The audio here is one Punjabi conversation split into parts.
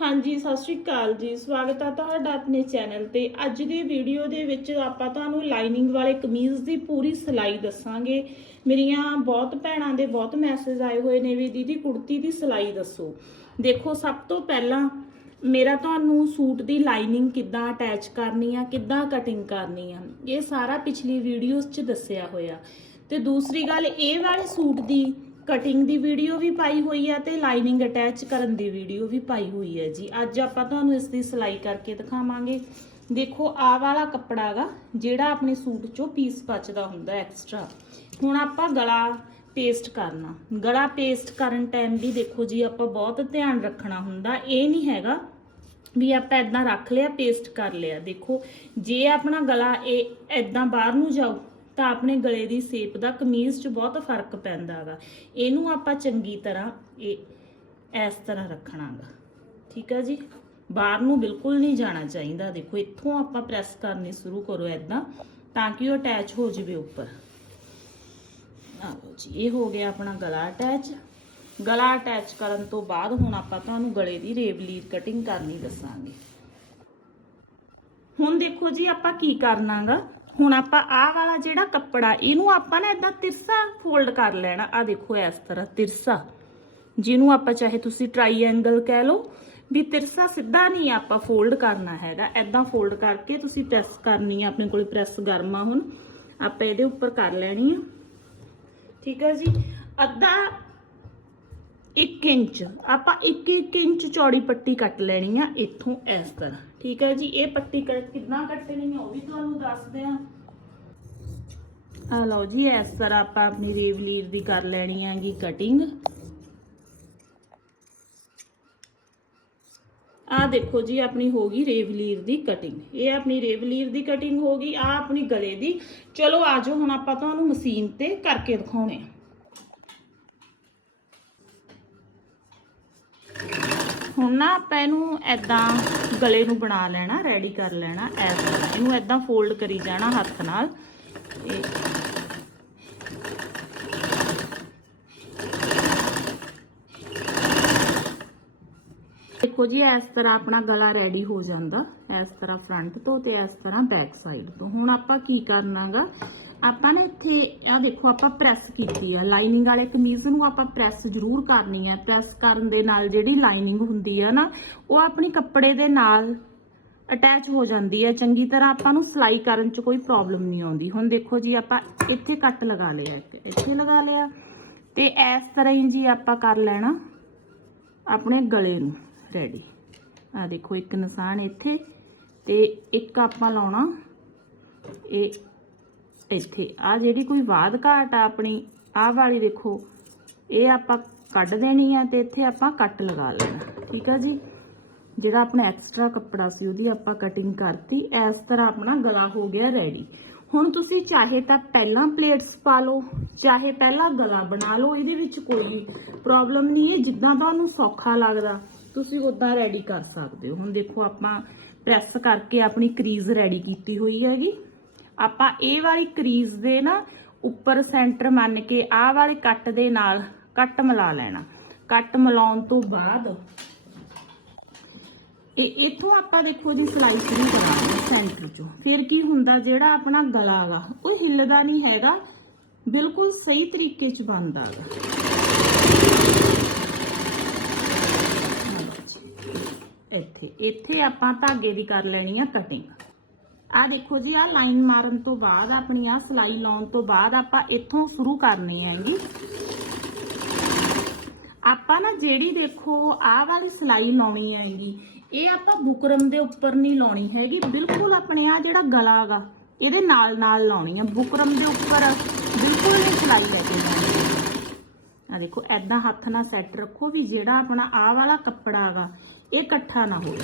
ਹਾਂਜੀ, ਸਤਿ ਸ਼੍ਰੀ ਅਕਾਲ ਜੀ। ਸਵਾਗਤ ਹੈ ਤੁਹਾਡਾ ਆਪਣੇ ਚੈਨਲ ਤੇ। ਅੱਜ ਦੀ ਵੀਡੀਓ ਦੇ ਵਿੱਚ ਆਪਾਂ ਤੁਹਾਨੂੰ ਲਾਈਨਿੰਗ ਵਾਲੇ ਕਮੀਜ਼ ਦੀ ਪੂਰੀ ਸਿਲਾਈ ਦੱਸਾਂਗੇ। ਮੇਰੀਆਂ ਬਹੁਤ ਭੈਣਾਂ ਦੇ ਬਹੁਤ ਮੈਸੇਜ ਆਏ ਹੋਏ ਨੇ ਵੀ, ਦੀਦੀ, ਕੁੜਤੀ ਦੀ ਸਿਲਾਈ ਦੱਸੋ। ਦੇਖੋ, ਸਭ ਤੋਂ ਪਹਿਲਾਂ ਮੇਰਾ ਤੁਹਾਨੂੰ ਸੂਟ ਦੀ ਲਾਈਨਿੰਗ ਕਿੱਦਾਂ ਅਟੈਚ ਕਰਨੀ ਆ, ਕਿੱਦਾਂ ਕਟਿੰਗ ਕਰਨੀ ਆ, ਇਹ ਸਾਰਾ ਪਿਛਲੀ ਵੀਡੀਓਜ਼ 'ਚ ਦੱਸਿਆ ਹੋਇਆ। ਤੇ ਦੂਸਰੀ ਗੱਲ, ਇਹ ਵਾਲੇ ਸੂਟ ਦੀ ਕਟਿੰਗ ਦੀ ਵੀਡੀਓ ਵੀ ਪਾਈ ਹੋਈ ਹੈ ਤੇ ਲਾਈਨਿੰਗ ਅਟੈਚ ਕਰਨ ਦੀ ਵੀਡੀਓ ਵੀ ਪਾਈ ਹੋਈ ਹੈ ਜੀ। ਅੱਜ ਆਪਾਂ ਤੁਹਾਨੂੰ ਇਸ ਦੀ ਸਿਲਾਈ ਕਰਕੇ ਦਿਖਾਵਾਂਗੇ। ਦੇਖੋ, ਆਹ ਵਾਲਾ ਕੱਪੜਾ ਗਾ, ਜਿਹੜਾ ਆਪਣੇ ਸੂਟ 'ਚੋਂ ਪੀਸ ਬਚਦਾ ਹੁੰਦਾ ਐਕਸਟਰਾ ਹੁਣ ਆਪਾਂ ਗਲਾ ਪੇਸਟ ਕਰਨਾ। ਗਲਾ ਪੇਸਟ ਕਰਨ ਟਾਈਮ ਵੀ ਦੇਖੋ ਜੀ, ਆਪਾਂ ਬਹੁਤ ਧਿਆਨ ਰੱਖਣਾ ਹੁੰਦਾ। ਇਹ ਨਹੀਂ ਹੈਗਾ ਵੀ ਆਪਾਂ ਇਦਾਂ ਰੱਖ ਲਿਆ ਪੇਸਟ ਕਰ ਲਿਆ। ਦੇਖੋ, ਜੇ ਆਪਣਾ ਗਲਾ ਇਹ ਇਦਾਂ ਬਾਹਰ ਨੂੰ ਜਾਊ ਤਾਂ ਆਪਣੇ ਗਲੇ ਦੀ ਸ਼ੇਪ ਦਾ ਕਮੀਜ਼ 'ਚ ਬਹੁਤ ਫ਼ਰਕ ਪੈਂਦਾ ਹੈਗਾ ਇਹਨੂੰ ਆਪਾਂ ਚੰਗੀ ਤਰ੍ਹਾਂ ਇਹ, ਇਸ ਤਰ੍ਹਾਂ ਰੱਖਣਾਗਾ ਠੀਕ ਹੈ ਜੀ? ਬਾਹਰ ਨੂੰ ਬਿਲਕੁਲ ਨਹੀਂ ਜਾਣਾ ਚਾਹੀਦਾ। ਦੇਖੋ, ਇੱਥੋਂ ਆਪਾਂ ਪ੍ਰੈਸ ਕਰਨੀ ਸ਼ੁਰੂ ਕਰੋ ਇਦਾਂ ਤਾਂ ਕਿ ਉਹ ਅਟੈਚ ਹੋ ਜਾਵੇ ਉੱਪਰ। ਆਹੋ ਜੀ, ਇਹ ਹੋ ਗਿਆ ਆਪਣਾ ਗਲਾ ਅਟੈਚ। ਗਲਾ ਅਟੈਚ ਕਰਨ ਤੋਂ ਬਾਅਦ ਹੁਣ ਆਪਾਂ ਤੁਹਾਨੂੰ ਗਲੇ ਦੀ ਰੇਵਲੀਰ ਕਟਿੰਗ ਕਰਨੀ ਦੱਸਾਂਗੇ। ਹੁਣ ਦੇਖੋ ਜੀ, ਆਪਾਂ ਕੀ ਕਰਨਾਗਾ ਹੁਣ ਆਪਾਂ ਆਹ ਵਾਲਾ ਜਿਹੜਾ ਕੱਪੜਾ, ਇਹਨੂੰ ਆਪਾਂ ਨਾ ਇਦਾਂ ਤਿਰਸਾ ਫੋਲਡ ਕਰ ਲੈਣਾ। ਆ ਦੇਖੋ ਇਸ ਤਰ੍ਹਾਂ, ਤਿਰਸਾ। ਜਿਹਨੂੰ ਆਪਾਂ ਚਾਹੇ ਤੁਸੀਂ ਟ੍ਰਾਈਐਂਗਲ ਕਹਿ ਲਓ, ਵੀ ਤਿਰਸਾ ਸਿੱਧਾ ਨਹੀਂ ਆਪਾਂ ਫੋਲਡ ਕਰਨਾ ਹੈਗਾ। ਐਦਾਂ ਫੋਲਡ ਕਰਕੇ ਤੁਸੀਂ ਪ੍ਰੈਸ ਕਰਨੀ ਆ, ਆਪਣੇ ਕੋਲ ਪ੍ਰੈਸ ਗਰਮ ਆ ਹੁਣ। ਆਪਾਂ ਇਹਦੇ ਉੱਪਰ ਕਰ ਲੈਣੀ ਆ। ਠੀਕ ਹੈ ਜੀ? ਅੱਧਾ 1 ਇੰਚ। ਆਪਾਂ 1-1 ਇੰਚ ਚੌੜੀ ਪੱਟੀ ਕੱਟ ਲੈਣੀ ਆ ਇੱਥੋਂ ਇਸ ਤਰ੍ਹਾਂ। ਠੀਕ ਹੈ ਜੀ, ਇਹ ਪੱਟੀ ਕੱਟ ਕਿੰਨਾ ਕੱਟਣੀ ਆ ਉਹ ਵੀ ਤੁਹਾਨੂੰ ਦੱਸਦੇ ਆ। ਆ ਲਓ ਜੀ, ਇਸ ਤਰ੍ਹਾਂ ਆਪਾਂ ਆਪਣੀ ਰੇਵਲੀਰ ਦੀ ਕਰ ਲੈਣੀ ਹੈਗੀ ਕਟਿੰਗ ਆ ਦੇਖੋ ਜੀ, ਆਪਣੀ ਹੋ ਗਈ ਰੇਵਲੀਰ ਦੀ ਕਟਿੰਗ ਇਹ ਆਪਣੀ ਰੇਵਲੀਰ ਦੀ ਕਟਿੰਗ ਹੋ ਗਈ ਆ ਆਪਣੀ ਗਲੇ ਦੀ। ਚਲੋ ਆਜੋ ਹੁਣ ਆਪਾਂ ਤੁਹਾਨੂੰ ਮਸ਼ੀਨ ਤੇ ਕਰਕੇ ਦਿਖਾਉਣੇ ਆ। ਹੁਣ ਨਾ ਆਪਾਂ ਇਹਨੂੰ ਐਦਾਂ ਗਲੇ ਨੂੰ ਬਣਾ ਲੈਣਾ ਰੈਡੀ ਕਰ ਲੈਣਾ ਐਸ ਇਹਨੂੰ ਐਦਾਂ ਫੋਲਡ ਕਰੀ ਜਾਣਾ ਹੱਥ ਨਾਲ। ਦੇਖੋ ਜੀ, ਇਸ ਤਰ੍ਹਾਂ ਆਪਣਾ ਗਲਾ ਰੈਡੀ ਹੋ ਜਾਂਦਾ। ਇਸ ਤਰ੍ਹਾਂ ਫਰੰਟ ਤੋਂ ਤੇ ਇਸ ਤਰ੍ਹਾਂ ਬੈਕ ਸਾਈਡ ਤੋਂ। ਹੁਣ ਆਪਾਂ ਕੀ ਕਰਨਾਗਾ ਆਪਾਂ ਨੇ ਇੱਥੇ ਆ ਦੇਖੋ, ਆਪਾਂ ਪ੍ਰੈਸ ਕੀਤੀ ਆ। ਲਾਈਨਿੰਗ ਵਾਲੇ ਕਮੀਜ਼ ਨੂੰ ਆਪਾਂ ਪ੍ਰੈਸ ਜ਼ਰੂਰ ਕਰਨੀ ਆ। ਪ੍ਰੈਸ ਕਰਨ ਦੇ ਨਾਲ ਜਿਹੜੀ ਲਾਈਨਿੰਗ ਹੁੰਦੀ ਆ ਨਾ, ਉਹ ਆਪਣੀ ਕੱਪੜੇ ਦੇ ਨਾਲ ਅਟੈਚ ਹੋ ਜਾਂਦੀ ਹੈ ਚੰਗੀ ਤਰ੍ਹਾਂ ਆਪਾਂ ਨੂੰ ਸਿਲਾਈ ਕਰਨ 'ਚ ਕੋਈ ਪ੍ਰੋਬਲਮ ਨਹੀਂ ਆਉਂਦੀ। ਹੁਣ ਦੇਖੋ ਜੀ, ਆਪਾਂ ਇੱਥੇ ਕੱਟ ਲਗਾ ਲਿਆ, ਇੱਕ ਇੱਥੇ ਲਗਾ ਲਿਆ। ਤੇ ਇਸ ਤਰ੍ਹਾਂ ਹੀ ਜੀ ਆਪਾਂ ਕਰ ਲੈਣਾ ਆਪਣੇ ਗਲੇ ਨੂੰ ਰੈਡੀ ਆ ਦੇਖੋ, ਇੱਕ ਨਿਸ਼ਾਨ ਇੱਥੇ ਤੇ ਇੱਕ ਆਪਾਂ ਲਾਉਣਾ। ਇਹ ਇੱਥੇ। ਆ ਜਿਹੜੀ ਕੋਈ ਬਾਦ ਘਾਟ ਆ ਆਪਣੀ, ਆਹ ਵਾਲੀ ਦੇਖੋ ਇਹ ਆਪਾਂ ਕੱਢ ਦੇਣੀ ਆ ਤੇ ਇੱਥੇ ਆਪਾਂ ਕੱਟ ਲਗਾ ਲੈਣਾ, ਠੀਕ ਆ ਜੀ? ਜਿਹੜਾ ਆਪਣਾ ਐਕਸਟਰਾ ਕੱਪੜਾ ਸੀ ਉਹਦੀ ਆਪਾਂ ਕਟਿੰਗ ਕਰਤੀ, ਇਸ ਤਰ੍ਹਾਂ ਆਪਣਾ ਗਲਾ ਹੋ ਗਿਆ ਰੈਡੀ ਹੁਣ ਤੁਸੀਂ ਚਾਹੇ ਤਾਂ ਪਹਿਲਾਂ ਪਲੇਟਸ ਪਾ ਲਓ, ਚਾਹੇ ਪਹਿਲਾਂ ਗਲਾ ਬਣਾ ਲਓ, ਇਹਦੇ ਵਿੱਚ ਕੋਈ ਪ੍ਰੋਬਲਮ ਨਹੀਂ ਹੈ, ਜਿੱਦਾਂ ਤੁਹਾਨੂੰ ਸੌਖਾ ਲੱਗਦਾ, ਤੁਸੀਂ ਉਦਾਂ ਰੈਡੀ ਕਰ ਸਕਦੇ ਹੋ। ਹੁਣ ਦੇਖੋ ਆਪਾਂ ਪ੍ਰੈਸ ਕਰਕੇ ਆਪਣੀ ਕਰੀਜ਼ ਰੈਡੀ ਕੀਤੀ ਹੋਈ ਹੈਗੀ। ਆਪਾਂ ਇਹ ਵਾਲੀ ਕਰੀਜ਼ ਦੇ ਨਾ ਉੱਪਰ ਸੈਂਟਰ ਮੰਨ ਕੇ ਆਹ ਵਾਲੇ ਕੱਟ ਦੇ ਨਾਲ ਕੱਟ ਮਿਲਾ ਲੈਣਾ। ਕੱਟ ਮਿਲਾਉਣ ਤੋਂ ਬਾਅਦ ਇਹ ਇਥੋਂ ਆਪਾਂ ਦੇਖੋ ਜੀ ਸਲਾਈ ਸ਼ੁਰੂ ਕਰਾਂਗੇ ਸੈਂਟਰ ਚੋਂ। ਫਿਰ ਕੀ ਹੁੰਦਾ ਜਿਹੜਾ ਆਪਣਾ ਗਲਾ ਗਾ, ਉਹ ਹਿੱਲਦਾ ਨਹੀਂ ਹੈਗਾ, ਬਿਲਕੁਲ ਸਹੀ ਤਰੀਕੇ ਚ ਬਣਦਾ ਗਾ। ਇੱਥੇ ਇੱਥੇ ਆਪਾਂ ਧਾਗੇ ਦੀ ਕਰ ਲੈਣੀ ਆ ਕਟਿੰਗ ਆ ਦੇਖੋ ਜੀ ਆ ਲਾਈਨ ਮਾਰਨ ਤੋਂ ਬਾਅਦ, ਆਪਣੀ ਆ ਸਲਾਈ ਲਾਉਣ ਤੋਂ ਬਾਅਦ ਆਪਾਂ ਇੱਥੋਂ ਸ਼ੁਰੂ ਕਰਨੀ ਹੈਗੀ। ਆਪਾਂ ਨਾ ਜਿਹੜੀ ਦੇਖੋ, ਆਹ ਵਾਲੀ ਸਲਾਈ ਲਾਉਣੀ ਹੈਗੀ, ਇਹ ਆਪਾਂ ਬੁਕਰਮ ਦੇ ਉੱਪਰ ਨਹੀਂ ਲਾਉਣੀ ਹੈਗੀ। ਬਿਲਕੁਲ ਆਪਣੇ ਆ ਜਿਹੜਾ ਗਲਾ ਹੈਗਾ ਇਹਦੇ ਨਾਲ ਨਾਲ ਲਾਉਣੀ ਆ। ਬੁਕਰਮ ਦੇ ਉੱਪਰ ਬਿਲਕੁਲ ਨਹੀਂ ਸਲਾਈ ਲੈ ਕੇ ਜਾਣੀ। ਆ ਦੇਖੋ ਐਦਾਂ ਹੱਥ ਨਾਲ ਸੈੱਟ ਰੱਖੋ ਵੀ ਜਿਹੜਾ ਆਪਣਾ ਆਹ ਵਾਲਾ ਕੱਪੜਾ ਹੈਗਾ ਇਹ ਇਕੱਠਾ ਨਾ ਹੋਵੇ।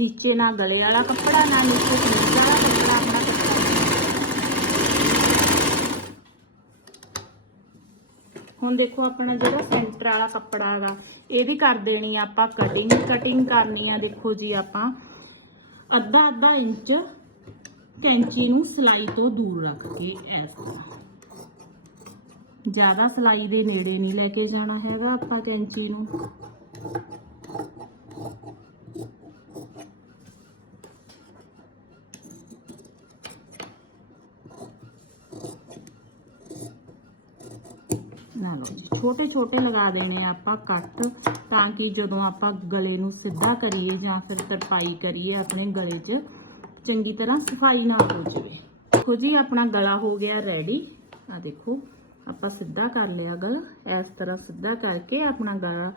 ਨੀਚੇ ਨਾ ਗਲੇ ਵਾਲਾ ਕੱਪੜਾ, ਨਾ ਨੀਚੇ ਕਮੀਜ਼ ਵਾਲਾ ਕੱਪੜਾ, ਆਪਣਾ ਹੁਣ ਦੇਖੋ ਆਪਣਾ ਜਿਹੜਾ ਸੈਂਟਰ ਵਾਲਾ ਕੱਪੜਾ ਹੈਗਾ, ਇਹ ਵੀ ਕਰ ਦੇਣੀ ਆ ਆਪਾਂ ਕਟਿੰਗ ਕਟਿੰਗ ਕਰਨੀ ਆ ਦੇਖੋ ਜੀ ਆਪਾਂ। ਅੱਧਾ ਅੱਧਾ ਇੰਚ ਕੈਂਚੀ ਨੂੰ ਸਲਾਈ ਤੋਂ ਦੂਰ ਰੱਖ ਕੇ ਇਸ ਜ਼ਿਆਦਾ ਸਲਾਈ ਦੇ ਨੇੜੇ ਨਹੀਂ ਲੈ ਕੇ ਜਾਣਾ ਹੈਗਾ ਆਪਾਂ ਕੈਂਚੀ ਨੂੰ। ਨਾ ਲਓ ਜੀ। ਛੋਟੇ ਛੋਟੇ ਲਗਾ ਦੇਣੇ ਆ ਆਪਾਂ ਕੱਟ, ਤਾਂ ਕਿ ਜਦੋਂ ਆਪਾਂ ਗਲੇ ਨੂੰ ਸਿੱਧਾ ਕਰੀਏ ਜਾਂ ਫਿਰ ਤਰਪਾਈ ਕਰੀਏ ਆਪਣੇ ਗਲੇ 'ਚ, ਚੰਗੀ ਤਰ੍ਹਾਂ ਸਫ਼ਾਈ ਨਾ ਹੋ ਜਾਵੇ। ਦੇਖੋ ਜੀ, ਆਪਣਾ ਗਲਾ ਹੋ ਗਿਆ ਰੈਡੀ ਆ ਦੇਖੋ, ਆਪਾਂ ਸਿੱਧਾ ਕਰ ਲਿਆ ਗਲਾ। ਇਸ ਤਰ੍ਹਾਂ ਸਿੱਧਾ ਕਰਕੇ ਆਪਣਾ ਗਲਾ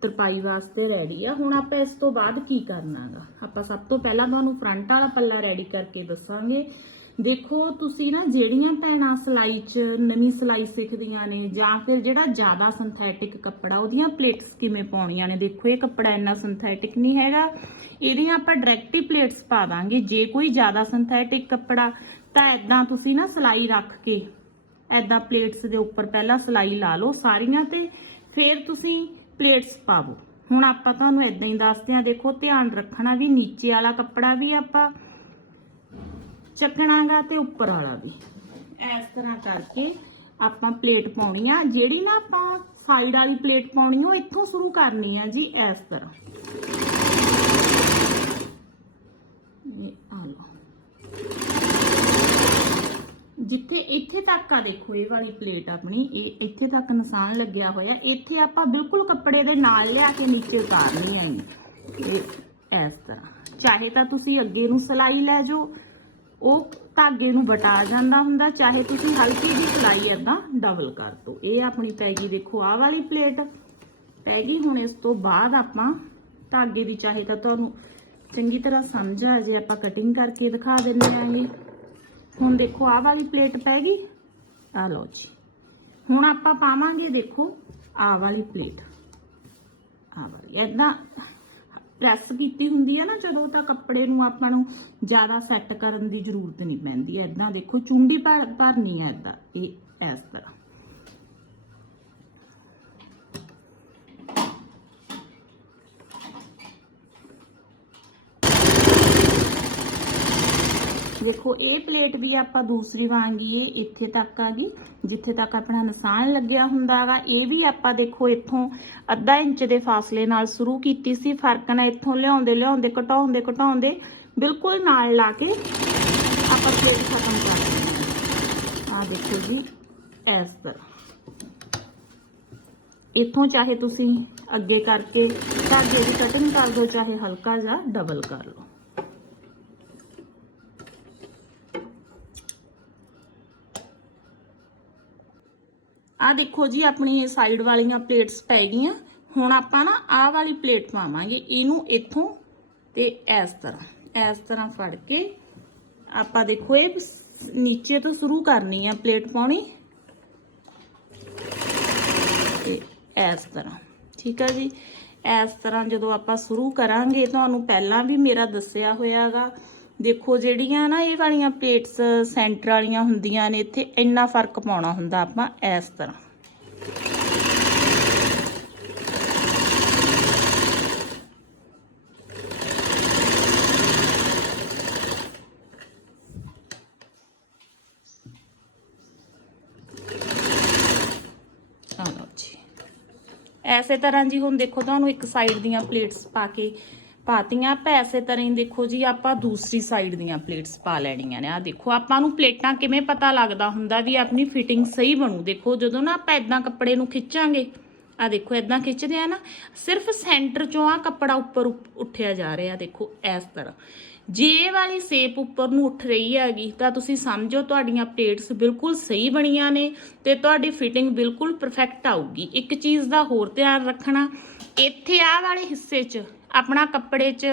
ਤਰਪਾਈ ਵਾਸਤੇ ਰੈਡੀ ਆ। ਹੁਣ ਆਪਾਂ ਇਸ ਤੋਂ ਬਾਅਦ ਕੀ ਕਰਨਾਗਾ ਆਪਾਂ ਸਭ ਤੋਂ ਪਹਿਲਾਂ ਤੁਹਾਨੂੰ ਫਰੰਟ ਵਾਲਾ ਪੱਲਾ ਰੈਡੀ ਕਰਕੇ ਦੱਸਾਂਗੇ। ਦੇਖੋ, ਤੁਸੀਂ ਨਾ ਜਿਹੜੀਆਂ ਭੈਣਾਂ ਸਿਲਾਈ 'ਚ ਨਵੀਂ ਸਿਲਾਈ ਸਿੱਖਦੀਆਂ ਨੇ ਜਾਂ ਫਿਰ ਜਿਹੜਾ ਜ਼ਿਆਦਾ ਸਿੰਥੈਟਿਕ ਕੱਪੜਾ, ਉਹਦੀਆਂ ਪਲੇਟਸ ਕਿਵੇਂ ਪਾਉਣੀਆਂ ਨੇ? ਦੇਖੋ, ਇਹ ਕੱਪੜਾ ਇੰਨਾ ਸਿੰਥੈਟਿਕ ਨਹੀਂ ਹੈਗਾ। ਇਹਦੀਆਂ ਆਪਾਂ ਡਾਇਰੈਕਟ ਹੀ ਪਲੇਟਸ ਪਾ ਦਾਂਗੇ। ਜੇ ਕੋਈ ਜ਼ਿਆਦਾ ਸਿੰਥੈਟਿਕ ਕੱਪੜਾ, ਤਾਂ ਐਦਾਂ ਤੁਸੀਂ ਨਾ ਸਿਲਾਈ ਰੱਖ ਕੇ ਐਦਾਂ ਪਲੇਟਸ ਦੇ ਉੱਪਰ ਪਹਿਲਾਂ ਸਿਲਾਈ ਲਾ ਲਓ ਸਾਰੀਆਂ ਤੇ, ਫਿਰ ਤੁਸੀਂ ਪਲੇਟਸ ਪਾਵੋ। ਹੁਣ ਆਪਾਂ ਤੁਹਾਨੂੰ ਐਦਾਂ ਹੀ ਦੱਸਦੇ ਆ ਦੇਖੋ, ਧਿਆਨ ਰੱਖਣਾ ਵੀ ਨੀਚੇ ਵਾਲਾ ਕੱਪੜਾ ਵੀ ਆਪਾਂ ਚੱਕਣਾਗਾ ਤੇ ਉੱਪਰ ਵਾਲਾ ਵੀ। ਇਸ ਤਰ੍ਹਾਂ ਕਰਕੇ ਆਪਾਂ ਪਲੇਟ ਪਾਉਣੀ ਆ। ਜਿਹੜੀ ਨਾ ਆਪਾਂ ਸਾਈਡ ਵਾਲੀ ਪਲੇਟ ਪਾਉਣੀ, ਉਹ ਇੱਥੋਂ ਸ਼ੁਰੂ ਕਰਨੀ ਆ ਜੀ, ਇਸ ਤਰ੍ਹਾਂ। ਇਹ ਆ ਲਓ। ਜਿੱਥੇ, ਇੱਥੇ ਤੱਕ ਆ ਦੇਖੋ, ਇਹ ਵਾਲੀ ਪਲੇਟ ਆਪਣੀ। ਇਹ ਇੱਥੇ ਤੱਕ ਨਿਸ਼ਾਨ ਲੱਗਿਆ ਹੋਇਆ। ਇੱਥੇ ਆਪਾਂ ਬਿਲਕੁਲ ਕੱਪੜੇ ਦੇ ਨਾਲ ਲਿਆ ਕੇ ਨੀਚੇ ਉਤਾਰਨੀ ਹੈ ਇਹ ਇਸ ਤਰ੍ਹਾਂ। ਚਾਹੇ ਤਾਂ ਤੁਸੀਂ ਅੱਗੇ ਨੂੰ ਸਲਾਈ ਲੈ ਜਾਓ ਉਹ ਧਾਗੇ ਨੂੰ ਵਟਾ ਜਾਂਦਾ ਹੁੰਦਾ, ਚਾਹੇ ਤੁਸੀਂ ਹਲਕੀ ਜਿਹੀ ਸਿਲਾਈ ਏਦਾਂ ਡਬਲ ਕਰ ਦੋ। ਇਹ ਆਪਣੀ ਪੈ ਗਈ ਦੇਖੋ, ਆਹ ਵਾਲੀ ਪਲੇਟ ਪੈ ਗਈ। ਹੁਣ ਇਸ ਤੋਂ ਬਾਅਦ ਆਪਾਂ ਧਾਗੇ ਦੀ, ਚਾਹੇ ਤਾਂ ਤੁਹਾਨੂੰ ਚੰਗੀ ਤਰ੍ਹਾਂ ਸਮਝ ਆ ਜੇ, ਆਪਾਂ ਕਟਿੰਗ ਕਰਕੇ ਦਿਖਾ ਦਿੰਦੇ ਆਂਗੇ ਹੁਣ ਦੇਖੋ, ਆਹ ਵਾਲੀ ਪਲੇਟ ਪੈ ਗਈ। ਆ ਲਓ ਜੀ। ਹੁਣ ਆਪਾਂ ਪਾਵਾਂਗੇ ਦੇਖੋ, ਆਹ ਵਾਲੀ ਪਲੇਟ ਆਹ ਵਾਲੀ। ਏਦਾਂ ਪ੍ਰੈਸ ਕੀਤੀ ਹੁੰਦੀ ਹੈ ਨਾ, ਜਦੋਂ ਤਾਂ ਕੱਪੜੇ ਨੂੰ ਆਪਾਂ ਨੂੰ ਜ਼ਿਆਦਾ ਸੈੱਟ ਕਰਨ ਦੀ ਜ਼ਰੂਰਤ ਨਹੀਂ ਪੈਂਦੀ। ਏਦਾਂ ਦੇਖੋ, ਚੁੰਡੀ ਭਰ ਭਰਨੀ ਹੈ ਏਦਾਂ, ਇਹ ਇਸ ਤਰ੍ਹਾਂ। ਦੇਖੋ, ਇਹ ਪਲੇਟ ਵੀ ਆਪਾਂ ਦੂਸਰੀ ਵਾਂਗੀ ਇਹ ਇੱਥੇ ਤੱਕ ਆ ਗਈ, ਜਿੱਥੇ ਤੱਕ ਆਪਣਾ ਨਿਸ਼ਾਨ ਲੱਗਿਆ ਹੁੰਦਾਗਾ ਇਹ ਵੀ ਆਪਾਂ ਦੇਖੋ ਇੱਥੋਂ ਅੱਧਾ ਇੰਚ ਦੇ ਫਾਸਲੇ ਨਾਲ ਸ਼ੁਰੂ ਕੀਤੀ ਸੀ, ਫ਼ਰਕ ਨਾ ਇੱਥੋਂ ਲਿਆਉਂਦੇ ਲਿਆਉਂਦੇ, ਘਟਾਉਂਦੇ ਘਟਾਉਂਦੇ, ਬਿਲਕੁਲ ਨਾਲ ਲਾ ਕੇ ਆਪਾਂ ਪਲੇਟ ਖਤਮ ਕਰ ਦਿੰਦੇ ਆ ਦੇਖੋ ਜੀ, ਇਸ ਤਰ੍ਹਾਂ। ਇੱਥੋਂ ਚਾਹੇ ਤੁਸੀਂ ਅੱਗੇ ਕਰਕੇ ਧਾਗੇ ਦੀ ਕਟਿੰਗ ਕਰ ਦਿਓ, ਚਾਹੇ ਹਲਕਾ ਜਿਹਾ ਡਬਲ ਕਰ ਲਓ। ਆ ਦੇਖੋ ਜੀ, ਆਪਣੀ ਇਹ ਸਾਈਡ ਵਾਲੀਆਂ ਪਲੇਟਸ ਪੈ ਗਈਆਂ। ਹੁਣ ਆਪਾਂ ਨਾ ਆਹ ਵਾਲੀ ਪਲੇਟ ਪਾਵਾਂਗੇ, ਇਹਨੂੰ ਇੱਥੋਂ ਤੇ ਇਸ ਤਰ੍ਹਾਂ ਇਸ ਤਰ੍ਹਾਂ ਫੜ ਕੇ ਆਪਾਂ ਦੇਖੋ, ਇਹ ਨੀਚੇ ਤੋਂ ਸ਼ੁਰੂ ਕਰਨੀ ਆ ਪਲੇਟ ਪਾਉਣੀ। ਤੇ ਇਸ ਤਰ੍ਹਾਂ, ਠੀਕ ਆ ਜੀ? ਇਸ ਤਰ੍ਹਾਂ ਜਦੋਂ ਆਪਾਂ ਸ਼ੁਰੂ ਕਰਾਂਗੇ, ਤੁਹਾਨੂੰ ਪਹਿਲਾਂ ਵੀ ਮੇਰਾ ਦੱਸਿਆ ਹੋਇਆਗਾ ਦੇਖੋ, ਜਿਹੜੀਆਂ ਨਾ ਇਹ ਵਾਲੀਆਂ ਪਲੇਟਸ ਸੈਂਟਰ ਵਾਲੀਆਂ ਹੁੰਦੀਆਂ ਨੇ, ਇੱਥੇ ਇੰਨਾ ਫ਼ਰਕ ਪਾਉਣਾ ਹੁੰਦਾ ਆਪਾਂ ਇਸ ਤਰ੍ਹਾਂ। ਜੀ। ਐਸੇ ਤਰ੍ਹਾਂ ਜੀ ਹੁਣ ਦੇਖੋ, ਤੁਹਾਨੂੰ ਇੱਕ ਸਾਈਡ ਦੀਆਂ ਪਲੇਟਸ ਪਾ ਕੇ ਪਾਤੀਆਂ ਆਪਾਂ ਇਸੇ ਤਰ੍ਹਾਂ ਹੀ ਦੇਖੋ ਜੀ, ਆਪਾਂ ਦੂਸਰੀ ਸਾਈਡ ਦੀਆਂ ਪਲੇਟਸ ਪਾ ਲੈਣੀਆਂ ਨੇ। ਆ ਦੇਖੋ, ਆਪਾਂ ਨੂੰ ਪਲੇਟਾਂ ਕਿਵੇਂ ਪਤਾ ਲੱਗਦਾ ਹੁੰਦਾ ਵੀ ਆਪਣੀ ਫਿਟਿੰਗ ਸਹੀ ਬਣੂ? ਦੇਖੋ, ਜਦੋਂ ਨਾ ਆਪਾਂ ਇਦਾਂ ਕੱਪੜੇ ਨੂੰ ਖਿੱਚਾਂਗੇ ਆ ਦੇਖੋ ਇਦਾਂ ਖਿੱਚਦੇ ਆ ਨਾ, ਸਿਰਫ ਸੈਂਟਰ ਚੋਂ ਆ ਕੱਪੜਾ ਉੱਪਰ ਉੱਪ- ਉੱਠਿਆ ਜਾ ਰਿਹਾ, ਦੇਖੋ, ਇਸ ਤਰ੍ਹਾਂ। ਜੇ ਵਾਲੀ ਸੇਪ ਉੱਪਰ ਨੂੰ ਉੱਠ ਰਹੀ ਹੈਗੀ, ਤਾਂ ਤੁਸੀਂ ਸਮਝੋ ਤੁਹਾਡੀਆਂ ਪਲੇਟਸ ਬਿਲਕੁਲ ਸਹੀ ਬਣੀਆਂ ਨੇ ਤੇ ਤੁਹਾਡੀ ਫਿਟਿੰਗ ਬਿਲਕੁਲ ਪਰਫੈਕਟ ਆਊਗੀ। ਇੱਕ ਚੀਜ਼ ਦਾ ਹੋਰ ਧਿਆਨ ਰੱਖਣਾ, ਇੱਥੇ ਆਹ ਵਾਲੇ ਹਿੱਸੇ 'ਚ ਆਪਣਾ ਕੱਪੜੇ 'ਚ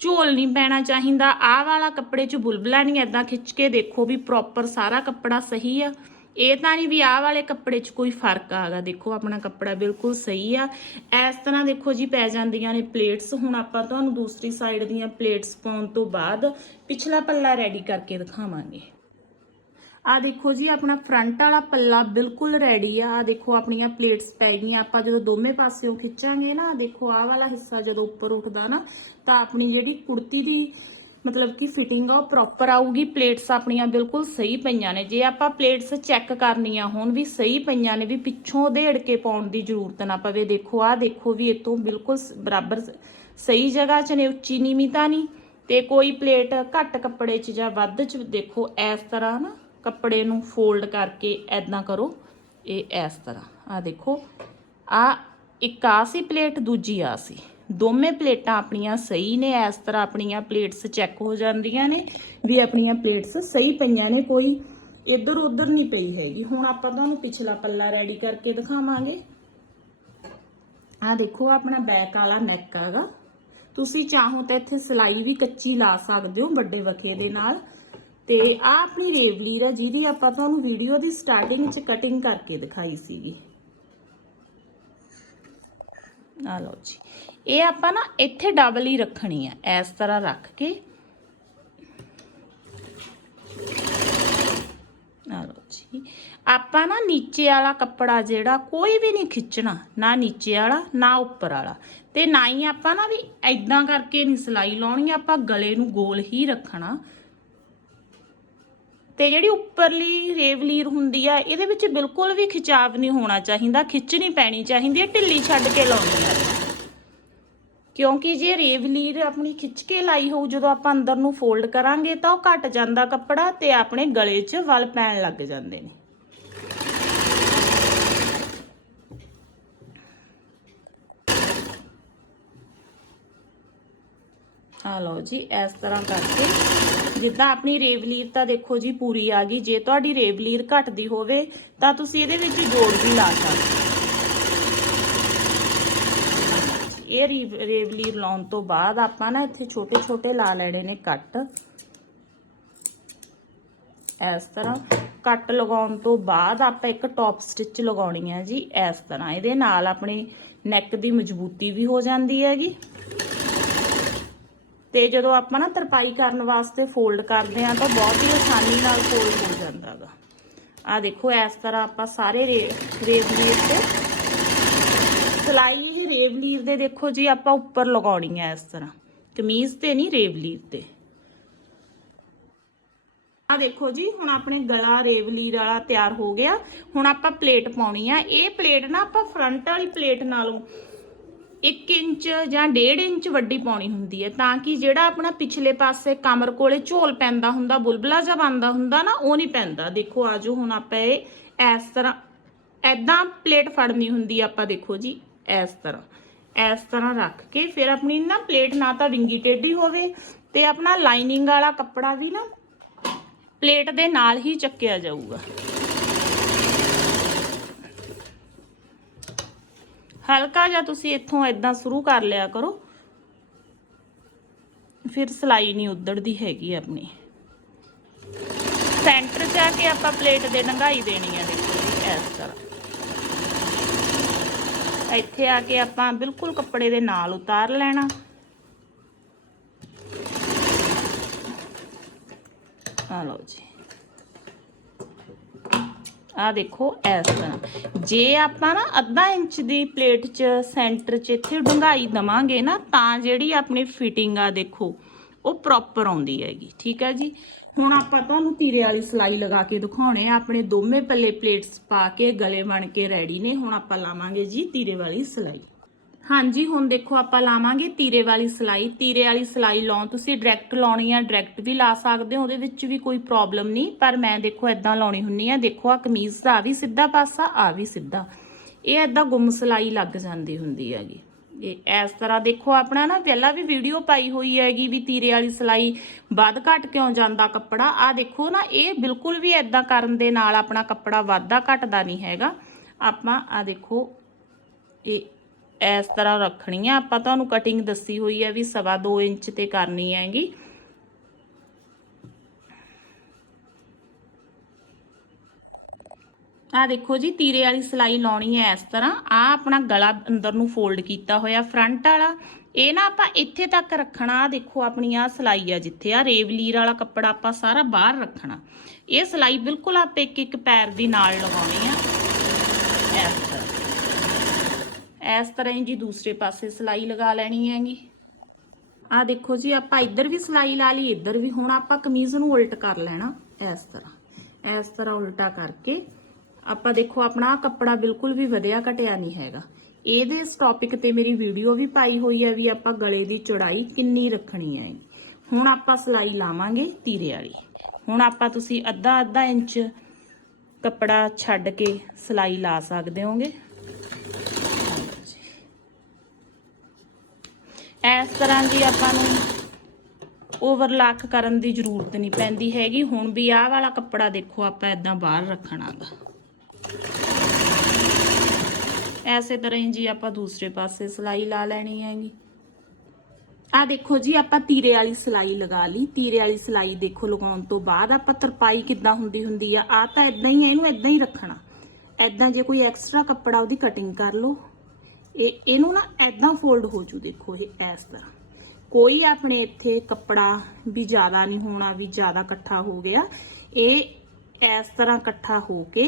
ਝੋਲ ਨਹੀਂ ਪੈਣਾ ਚਾਹੀਦਾ। ਆਹ ਵਾਲਾ ਕੱਪੜੇ 'ਚ ਬੁਲਬਲਾ ਨਹੀਂ ਐਦਾਂ ਖਿੱਚ ਕੇ ਦੇਖੋ ਵੀ ਪ੍ਰੋਪਰ ਸਾਰਾ ਕੱਪੜਾ ਸਹੀ ਆ। ਇਹ ਤਾਂ ਨਹੀਂ ਵੀ ਆਹ ਵਾਲੇ ਕੱਪੜੇ 'ਚ ਕੋਈ ਫ਼ਰਕ ਆਗਾ। ਦੇਖੋ ਆਪਣਾ ਕੱਪੜਾ ਬਿਲਕੁਲ ਸਹੀ ਆ। ਇਸ ਤਰ੍ਹਾਂ ਦੇਖੋ ਜੀ ਪੈ ਜਾਂਦੀਆਂ ਨੇ ਪਲੇਟਸ ਹੁਣ ਆਪਾਂ ਤੁਹਾਨੂੰ ਦੂਸਰੀ ਸਾਈਡ ਦੀਆਂ ਪਲੇਟਸ ਪਾਉਣ ਤੋਂ ਬਾਅਦ ਪਿਛਲਾ ਪੱਲਾ ਰੈਡੀ ਕਰਕੇ ਦਿਖਾਵਾਂਗੇ। ਆ ਦੇਖੋ ਜੀ, ਆਪਣਾ ਫਰੰਟ ਵਾਲਾ ਪੱਲਾ ਬਿਲਕੁਲ ਰੈਡੀ ਆ। ਆ ਦੇਖੋ ਆਪਣੀਆਂ ਪਲੇਟਸ ਪੈ ਗਈਆਂ। ਆਪਾਂ ਜਦੋਂ ਦੋਵੇਂ ਪਾਸਿਓਂ ਖਿੱਚਾਂਗੇ ਨਾ, ਦੇਖੋ ਆਹ ਵਾਲਾ ਹਿੱਸਾ ਜਦੋਂ ਉੱਪਰ ਉੱਠਦਾ ਨਾ, ਤਾਂ ਆਪਣੀ ਜਿਹੜੀ ਕੁੜਤੀ ਦੀ ਮਤਲਬ ਕਿ ਫਿਟਿੰਗ ਆ, ਉਹ ਪ੍ਰੋਪਰ ਆਊਗੀ। ਪਲੇਟਸ ਆਪਣੀਆਂ ਬਿਲਕੁਲ ਸਹੀ ਪਈਆਂ ਨੇ। ਜੇ ਆਪਾਂ ਪਲੇਟਸ ਚੈੱਕ ਕਰਨੀਆਂ ਹੋਣ ਵੀ ਸਹੀ ਪਈਆਂ ਨੇ, ਵੀ ਪਿੱਛੋਂ ਉਧੇੜ ਕੇ ਪਾਉਣ ਦੀ ਜ਼ਰੂਰਤ ਨਾ ਪਵੇ, ਦੇਖੋ ਆਹ ਦੇਖੋ ਵੀ ਇਤੋਂ ਬਿਲਕੁਲ ਸ- ਬਰਾਬਰ ਸਹੀ ਜਗ੍ਹਾ 'ਚ ਨੇ, ਉੱਚੀ ਨੀਵੀਂ ਤਾਂ ਨਹੀਂ। ਤੇ ਕੋਈ ਪਲੇਟ ਘੱਟ ਕੱਪੜੇ 'ਚ ਜਾਂ ਵੱਧ 'ਚ, ਦੇਖੋ ਇਸ ਤਰ੍ਹਾਂ ਨਾ ਕੱਪੜੇ ਨੂੰ ਫੋਲਡ ਕਰਕੇ ਐਦਾਂ ਕਰੋ। ਇਹ ਇਸ ਤਰ੍ਹਾਂ। ਆ ਦੇਖੋ। ਆ ਇੱਕ ਆ ਸੀ ਪਲੇਟ, ਦੂਜੀ ਆ ਸੀ। ਦੋਵੇਂ ਪਲੇਟਾਂ ਆਪਣੀਆਂ ਸਹੀ ਨੇ। ਇਸ ਤਰ੍ਹਾਂ ਆਪਣੀਆਂ ਪਲੇਟਸ ਚੈੱਕ ਹੋ ਜਾਂਦੀਆਂ ਨੇ ਵੀ ਆਪਣੀਆਂ ਪਲੇਟਸ ਸਹੀ ਪਈਆਂ ਨੇ। ਕੋਈ ਇੱਧਰ ਉੱਧਰ ਨਹੀਂ ਪਈ ਹੈਗੀ। ਹੁਣ ਆਪਾਂ ਤੁਹਾਨੂੰ ਪਿਛਲਾ ਪੱਲਾ ਰੈਡੀ ਕਰਕੇ ਦਿਖਾਵਾਂਗੇ। ਆ ਦੇਖੋ ਆਪਣਾ ਬੈਕ ਵਾਲਾ ਨੈਕ ਹੈਗਾ। ਤੁਸੀਂ ਚਾਹੋ ਤਾਂ ਇੱਥੇ ਸਿਲਾਈ ਵੀ ਕੱਚੀ ਲਾ ਸਕਦੇ ਹੋ ਵੱਡੇ ਵਖੇ ਦੇ ਨਾਲ। ਤੇ ਆ ਆਪਣੀ ਰੇਵਲੀਰ ਹੈ ਜਿਹਦੀ ਆਪਾਂ ਤੁਹਾਨੂੰ ਵੀਡੀਓ ਦੀ ਸਟਾਰਟਿੰਗ 'ਚ ਕਟਿੰਗ ਕਰਕੇ ਦਿਖਾਈ ਸੀਗੀ। ਆ ਲਓ ਜੀ। ਇਹ ਆਪਾਂ ਨਾ ਇੱਥੇ ਡਬਲ ਹੀ ਰੱਖਣੀ ਆ, ਇਸ ਤਰ੍ਹਾਂ ਰੱਖ ਕੇ। ਆ ਲਓ ਜੀ। ਆਪਾਂ ਨਾ ਨੀਚੇ ਵਾਲਾ ਕੱਪੜਾ ਜਿਹੜਾ ਕੋਈ ਵੀ ਨਹੀਂ ਖਿੱਚਣਾ, ਨਾ ਨੀਚੇ ਵਾਲਾ, ਨਾ ਉੱਪਰ ਵਾਲਾ। ਤੇ ਨਾ ਹੀ ਆਪਾਂ ਨਾ ਵੀ ਐਦਾਂ ਕਰਕੇ ਨਹੀਂ ਸਿਲਾਈ ਲਾਉਣੀ, ਆਪਾਂ ਗਲੇ ਨੂੰ ਗੋਲ ਹੀ ਰੱਖਣਾ। ਤੇ ਜਿਹੜੀ ਉੱਪਰਲੀ ਰੇਵਲੀਰ ਹੁੰਦੀ ਆ, ਇਹਦੇ ਵਿੱਚ ਬਿਲਕੁਲ ਵੀ ਖਿਚਾਵ ਨਹੀਂ ਹੋਣਾ ਚਾਹੀਦਾ, ਖਿੱਚਣੀ ਪੈਣੀ ਚਾਹੀਦੀ ਹੈ, ਢਿੱਲੀ ਛੱਡ ਕੇ ਲਾਉਣੀ ਆ। ਕਿਉਂਕਿ ਜੇ ਰੇਵਲੀਰ ਆਪਣੀ ਖਿੱਚ ਕੇ ਲਾਈ ਹੋਊ, ਜਦੋਂ ਆਪਾਂ ਅੰਦਰ ਨੂੰ ਫੋਲਡ ਕਰਾਂਗੇ ਤਾਂ ਉਹ ਘਟ ਜਾਂਦਾ ਕੱਪੜਾ ਤੇ ਆਪਣੇ ਗਲੇ 'ਚ ਵਲ ਪੈਣ ਲੱਗ ਜਾਂਦੇ ਨੇ। ਆ ਲਓ ਜੀ, ਇਸ ਤਰ੍ਹਾਂ ਕਰਕੇ ਜਿੱਦਾਂ ਆਪਣੀ ਰੇਵਲੀਰ ਤਾਂ ਦੇਖੋ ਜੀ ਪੂਰੀ ਆ ਗਈ। ਜੇ ਤੁਹਾਡੀ ਰੇਵਲੀਰ ਘਟਦੀ ਹੋਵੇ, ਤਾਂ ਤੁਸੀਂ ਇਹਦੇ ਵਿੱਚ ਜੋੜ ਵੀ ਲਾ ਸਕਦੇ ਇਹ ਰੇਵਲੀਰ ਲਾਉਣ ਤੋਂ ਬਾਅਦ ਆਪਾਂ ਨਾ ਇੱਥੇ ਛੋਟੇ ਛੋਟੇ ਲਾ ਲੈਣੇ ਨੇ ਕੱਟ। ਇਸ ਤਰ੍ਹਾਂ ਕੱਟ ਲਗਾਉਣ ਤੋਂ ਬਾਅਦ ਆਪਾਂ ਇੱਕ ਟੌਪ ਸਟਿਚ ਲਗਾਉਣੀ ਹੈ ਜੀ ਇਸ ਤਰ੍ਹਾਂ। ਇਹਦੇ ਨਾਲ ਆਪਣੀ ਨੈਕ ਦੀ ਮਜ਼ਬੂਤੀ ਵੀ ਹੋ ਜਾਂਦੀ ਹੈਗੀ। ਤੇ ਜਦੋਂ ਆਪਾਂ ਨਾ ਤਰਪਾਈ ਕਰਨ ਵਾਸਤੇ ਫੋਲਡ ਕਰਦੇ ਆ ਤਾਂ ਬਹੁਤ ਹੀ ਆਸਾਨੀ ਨਾਲ ਫੋਲਡ ਹੋ ਜਾਂਦਾ ਹੈਗਾ ਆ ਦੇਖੋ, ਇਸ ਤਰ੍ਹਾਂ ਆਪਾਂ ਸਾਰੇ ਰੇਵਲੀਰ ਤੇ ਸਲਾਈ ਰੇਵਲੀਰ ਦੇ ਦੇਖੋ ਜੀ, ਆਪਾਂ ਉੱਪਰ ਲਗਾਉਣੀ ਹੈ ਇਸ ਤਰ੍ਹਾਂ। ਕਮੀਜ਼ ਤੇ ਨਹੀਂ, ਰੇਵਲੀਰ ਤੇ। ਆ ਦੇਖੋ ਜੀ, ਹੁਣ ਆਪਣੇ ਗਲਾ ਰੇਵਲੀਰ ਵਾਲਾ ਤਿਆਰ ਹੋ ਗਿਆ। ਹੁਣ ਆਪਾਂ ਪਲੇਟ ਪਾਉਣੀ ਆ। ਇਹ ਪਲੇਟ ਨਾ ਆਪਾਂ ਫਰੰਟ ਵਾਲੀ ਪਲੇਟ ਨਾਲੋਂ 1 ਇੰਚ ਜਾਂ 1.5 ਇੰਚ ਵੱਡੀ ਪਾਉਣੀ ਹੁੰਦੀ ਹੈ ਤਾਂ ਕਿ ਜਿਹੜਾ ਆਪਣਾ ਪਿਛਲੇ ਪਾਸੇ ਕਮਰ ਕੋਲੇ ਝੋਲ ਪੈਂਦਾ ਹੁੰਦਾ, ਬੁਲਬੁਲਾ ਜਿਹਾ ਬੰਦਾ ਹੁੰਦਾ ਨਾ, ਉਹ ਨਹੀਂ ਪੈਂਦਾ। ਦੇਖੋ, ਆਜੋ ਹੁਣ ਆਪਾਂ ਇਹ ਇਸ ਤਰ੍ਹਾਂ ਐਦਾਂ ਪਲੇਟ ਫੜਨੀ ਹੁੰਦੀ ਆਪਾਂ, ਦੇਖੋ ਜੀ, ਇਸ ਤਰ੍ਹਾਂ। ਇਸ ਤਰ੍ਹਾਂ ਰੱਖ ਕੇ ਫਿਰ ਆਪਣੀ ਨਾ ਪਲੇਟ ਨਾ ਤਾਂ ਰਿੰਗੀ ਟੇਢੀ ਹੋਵੇ ਤੇ ਆਪਣਾ ਲਾਈਨਿੰਗ ਵਾਲਾ ਕੱਪੜਾ ਵੀ ਨਾ ਪਲੇਟ ਦੇ ਨਾਲ ਹੀ ਚੱਕਿਆ ਜਾਊਗਾ। ਹਲਕਾ ਜਿਹਾ ਤੁਸੀਂ ਇੱਥੋਂ ਇਦਾਂ ਸ਼ੁਰੂ ਕਰ ਲਿਆ ਕਰੋ। ਫਿਰ ਸਲਾਈ ਨਹੀਂ ਉਧੜਦੀ ਹੈਗੀ ਆਪਣੀ। ਸੈਂਟਰ 'ਚ ਆ ਕੇ ਆਪਾਂ ਪਲੇਟ ਦੇ ਡੰਗਾਈ ਦੇਣੀ ਹੈ ਦੇਖੋ ਇਸ ਤਰ੍ਹਾਂ। ਇੱਥੇ ਆ ਕੇ ਆਪਾਂ ਬਿਲਕੁਲ ਕੱਪੜੇ ਦੇ ਨਾਲ ਉਤਾਰ ਲੈਣਾ। ਆ ਲਓ ਜੀ। ਆ ਦੇਖੋ ਇਸ ਤਰ੍ਹਾਂ ਜੇ ਆਪਾਂ ਨਾ ਅੱਧਾ ਇੰਚ ਦੀ ਪਲੇਟ 'ਚ ਸੈਂਟਰ 'ਚ ਇੱਥੇ ਡੂੰਘਾਈ ਦਵਾਂਗੇ ਨਾ, ਤਾਂ ਜਿਹੜੀ ਆਪਣੀ ਫਿਟਿੰਗ ਆ ਦੇਖੋ, ਉਹ ਪ੍ਰੋਪਰ ਆਉਂਦੀ ਹੈਗੀ, ਠੀਕ ਹੈ ਜੀ? ਹੁਣ ਆਪਾਂ ਤੁਹਾਨੂੰ ਤੀਰੇ ਵਾਲੀ ਸਲਾਈ ਲਗਾ ਕੇ ਦਿਖਾਉਣੇ ਆ, ਆਪਣੇ ਦੋਵੇਂ ਪੱਲੇ ਪਲੇਟਸ ਪਾ ਕੇ ਗਲੇ ਬਣ ਕੇ ਰੈਡੀ ਨੇ, ਹੁਣ ਆਪਾਂ ਲਾਵਾਂਗੇ ਜੀ ਤੀਰੇ ਵਾਲੀ ਸਲਾਈ। ਹਾਂਜੀ, ਹੁਣ ਦੇਖੋ ਆਪਾਂ ਲਾਵਾਂਗੇ ਤੀਰੇ ਵਾਲੀ ਸਲਾਈ। ਤੀਰੇ ਵਾਲੀ ਸਲਾਈ ਲਾਉਣ ਤੁਸੀਂ ਡਾਇਰੈਕਟ ਲਾਉਣੀ ਆ ਡਾਇਰੈਕਟ ਵੀ ਲਾ ਸਕਦੇ ਹੋ, ਉਹਦੇ ਵਿੱਚ ਵੀ ਕੋਈ ਪ੍ਰੋਬਲਮ ਨਹੀਂ। ਪਰ ਮੈਂ ਦੇਖੋ ਇਦਾਂ ਲਾਉਣੀ ਹੁੰਨੀ ਆ। ਦੇਖੋ ਆ ਕਮੀਜ਼ ਦਾ ਆ ਵੀ ਸਿੱਧਾ ਪਾਸਾ ਆ ਵੀ ਸਿੱਧਾ। ਇਹ ਇਦਾਂ ਗੁੰਮ ਸਲਾਈ ਲੱਗ ਜਾਂਦੀ ਹੁੰਦੀ ਹੈਗੀ। ਇਹ ਇਸ ਤਰ੍ਹਾਂ ਦੇਖੋ ਆਪਣਾ ਨਾ, ਪਹਿਲਾਂ ਵੀ ਵੀਡੀਓ ਪਾਈ ਹੋਈ ਹੈਗੀ ਵੀ ਤੀਰੇ ਵਾਲੀ ਸਲਾਈ, ਵੱਧ ਘਟ ਕਿਉਂ ਜਾਂਦਾ ਕੱਪੜਾ? ਆ ਦੇਖੋ ਨਾ, ਇਹ ਬਿਲਕੁਲ ਵੀ ਇਦਾਂ ਕਰਨ ਦੇ ਨਾਲ ਆਪਣਾ ਕੱਪੜਾ ਵਾਧਾ ਘਟਦਾ ਨਹੀਂ ਹੈਗਾ। ਆਪਾਂ ਆ ਦੇਖੋ, ਇਹ ਇਸ ਤਰ੍ਹਾਂ ਰੱਖਣੀ ਆ। ਆਪਾਂ ਤੁਹਾਨੂੰ ਕਟਿੰਗ ਦੱਸੀ ਹੋਈ ਹੈ ਵੀ ਸਵਾ 2 ਇੰਚ ਤੇ ਕਰਨੀ ਹੈਗੀ। ਆ ਦੇਖੋ ਜੀ, ਤੀਰੇ ਵਾਲੀ ਸਲਾਈ ਲਾਉਣੀ ਹੈ ਇਸ ਤਰ੍ਹਾਂ। ਆ ਆਪਣਾ ਗਲਾ ਅੰਦਰ ਨੂੰ ਫੋਲਡ ਕੀਤਾ ਹੋਇਆ ਫਰੰਟ ਵਾਲਾ। ਇਹ ਨਾ ਆਪਾਂ ਇੱਥੇ ਤੱਕ ਰੱਖਣਾ। ਆ ਦੇਖੋ ਆਪਣੀ ਆ ਸਲਾਈ ਆ ਜਿੱਥੇ। ਆ ਰੇਵਲੀਰ ਵਾਲਾ ਕੱਪੜਾ ਆਪਾਂ ਸਾਰਾ ਬਾਹਰ ਰੱਖਣਾ। ਇਹ ਸਲਾਈ ਬਿਲਕੁਲ ਆਪ ਇੱਕ ਇੱਕ ਪੈਰ ਦੀ ਨਾਲ ਲਗਾਉਣੀ ਆ। ਇਸ ਇਸ ਤਰ੍ਹਾਂ ਹੀ ਜੀ ਦੂਸਰੇ ਪਾਸੇ ਸਲਾਈ ਲਗਾ ਲੈਣੀ ਹੈਗੀ। ਆ ਦੇਖੋ ਜੀ, ਆਪਾਂ ਇੱਧਰ ਵੀ ਸਲਾਈ ਲਾ ਲਈ, ਇੱਧਰ ਵੀ ਹੁਣ ਆਪਾਂ ਕਮੀਜ਼ ਨੂੰ ਉਲਟ ਕਰ ਲੈਣਾ ਇਸ ਤਰ੍ਹਾਂ। ਇਸ ਤਰ੍ਹਾਂ ਉਲਟਾ ਕਰਕੇ ਆਪਾਂ ਦੇਖੋ, ਆਪਣਾ ਆਹ ਕੱਪੜਾ ਬਿਲਕੁਲ ਵੀ ਵਧਿਆ ਘਟਿਆ ਨਹੀਂ ਹੈਗਾ। ਇਹਦੇ ਇਸ ਟੌਪਿਕ ਤੇ ਮੇਰੀ ਵੀਡੀਓ ਵੀ ਪਾਈ ਹੋਈ ਹੈ ਵੀ ਆਪਾਂ ਗਲੇ ਦੀ ਚੌੜਾਈ ਕਿੰਨੀ ਰੱਖਣੀ ਹੈ। ਹੁਣ ਆਪਾਂ ਸਲਾਈ ਲਾਵਾਂਗੇ ਤੀਰੇ ਵਾਲੀ। ਹੁਣ ਆਪਾਂ ਤੁਸੀਂ ਅੱਧਾ ਅੱਧਾ ਇੰਚ ਕੱਪੜਾ ਛੱਡ ਕੇ ਸਲਾਈ ਲਾ ਸਕਦੇ ਹੋਗੇ। ਇਸ ਤਰ੍ਹਾਂ ਦੀ ਆਪਾਂ ਨੂੰ ਓਵਰਲਾਕ ਕਰਨ ਦੀ ਜ਼ਰੂਰਤ ਨਹੀਂ ਪੈਂਦੀ ਹੈਗੀ। ਹੁਣ ਵੀ ਆਹ ਵਾਲਾ ਕੱਪੜਾ ਦੇਖੋ ਆਪਾਂ ਇਦਾਂ ਬਾਹਰ ਰੱਖਣਾਗਾ। ਐਸੇ ਤਰ੍ਹਾਂ ਹੀ ਜੀ ਆਪਾਂ ਦੂਸਰੇ ਪਾਸੇ ਸਲਾਈ ਲਾ ਲੈਣੀ ਹੈਗੀ। ਆ ਦੇਖੋ ਜੀ, ਆਪਾਂ ਤੀਰੇ ਵਾਲੀ ਸਲਾਈ ਲਗਾ ਲਈ। ਤੀਰੇ ਵਾਲੀ ਸਲਾਈ ਦੇਖੋ ਲਗਾਉਣ ਤੋਂ ਬਾਅਦ ਆਪਾਂ ਤਰਪਾਈ ਕਿੱਦਾਂ ਹੁੰਦੀ ਹੁੰਦੀ ਆ। ਆ ਤਾਂ ਇਦਾਂ ਹੀ ਹੈ ਇਹਨੂੰ ਇਦਾਂ ਹੀ ਰੱਖਣਾ। ਇਦਾਂ ਜੇ ਕੋਈ ਐਕਸਟਰਾ ਕੱਪੜਾ ਉਹਦੀ ਕਟਿੰਗ ਕਰ ਲਓ। ਇਹ ਇਹਨੂੰ ਨਾ ਐਦਾਂ ਫੋਲਡ ਹੋ ਜੂ ਦੇਖੋ ਇਹ ਇਸ ਤਰ੍ਹਾਂ। ਕੋਈ ਆਪਣੇ ਇੱਥੇ ਕੱਪੜਾ ਵੀ ਜ਼ਿਆਦਾ ਨਹੀਂ ਹੋਣਾ, ਵੀ ਜ਼ਿਆਦਾ ਇਕੱਠਾ ਹੋ ਗਿਆ, ਇਹ ਇਸ ਤਰ੍ਹਾਂ ਇਕੱਠਾ ਹੋ ਕੇ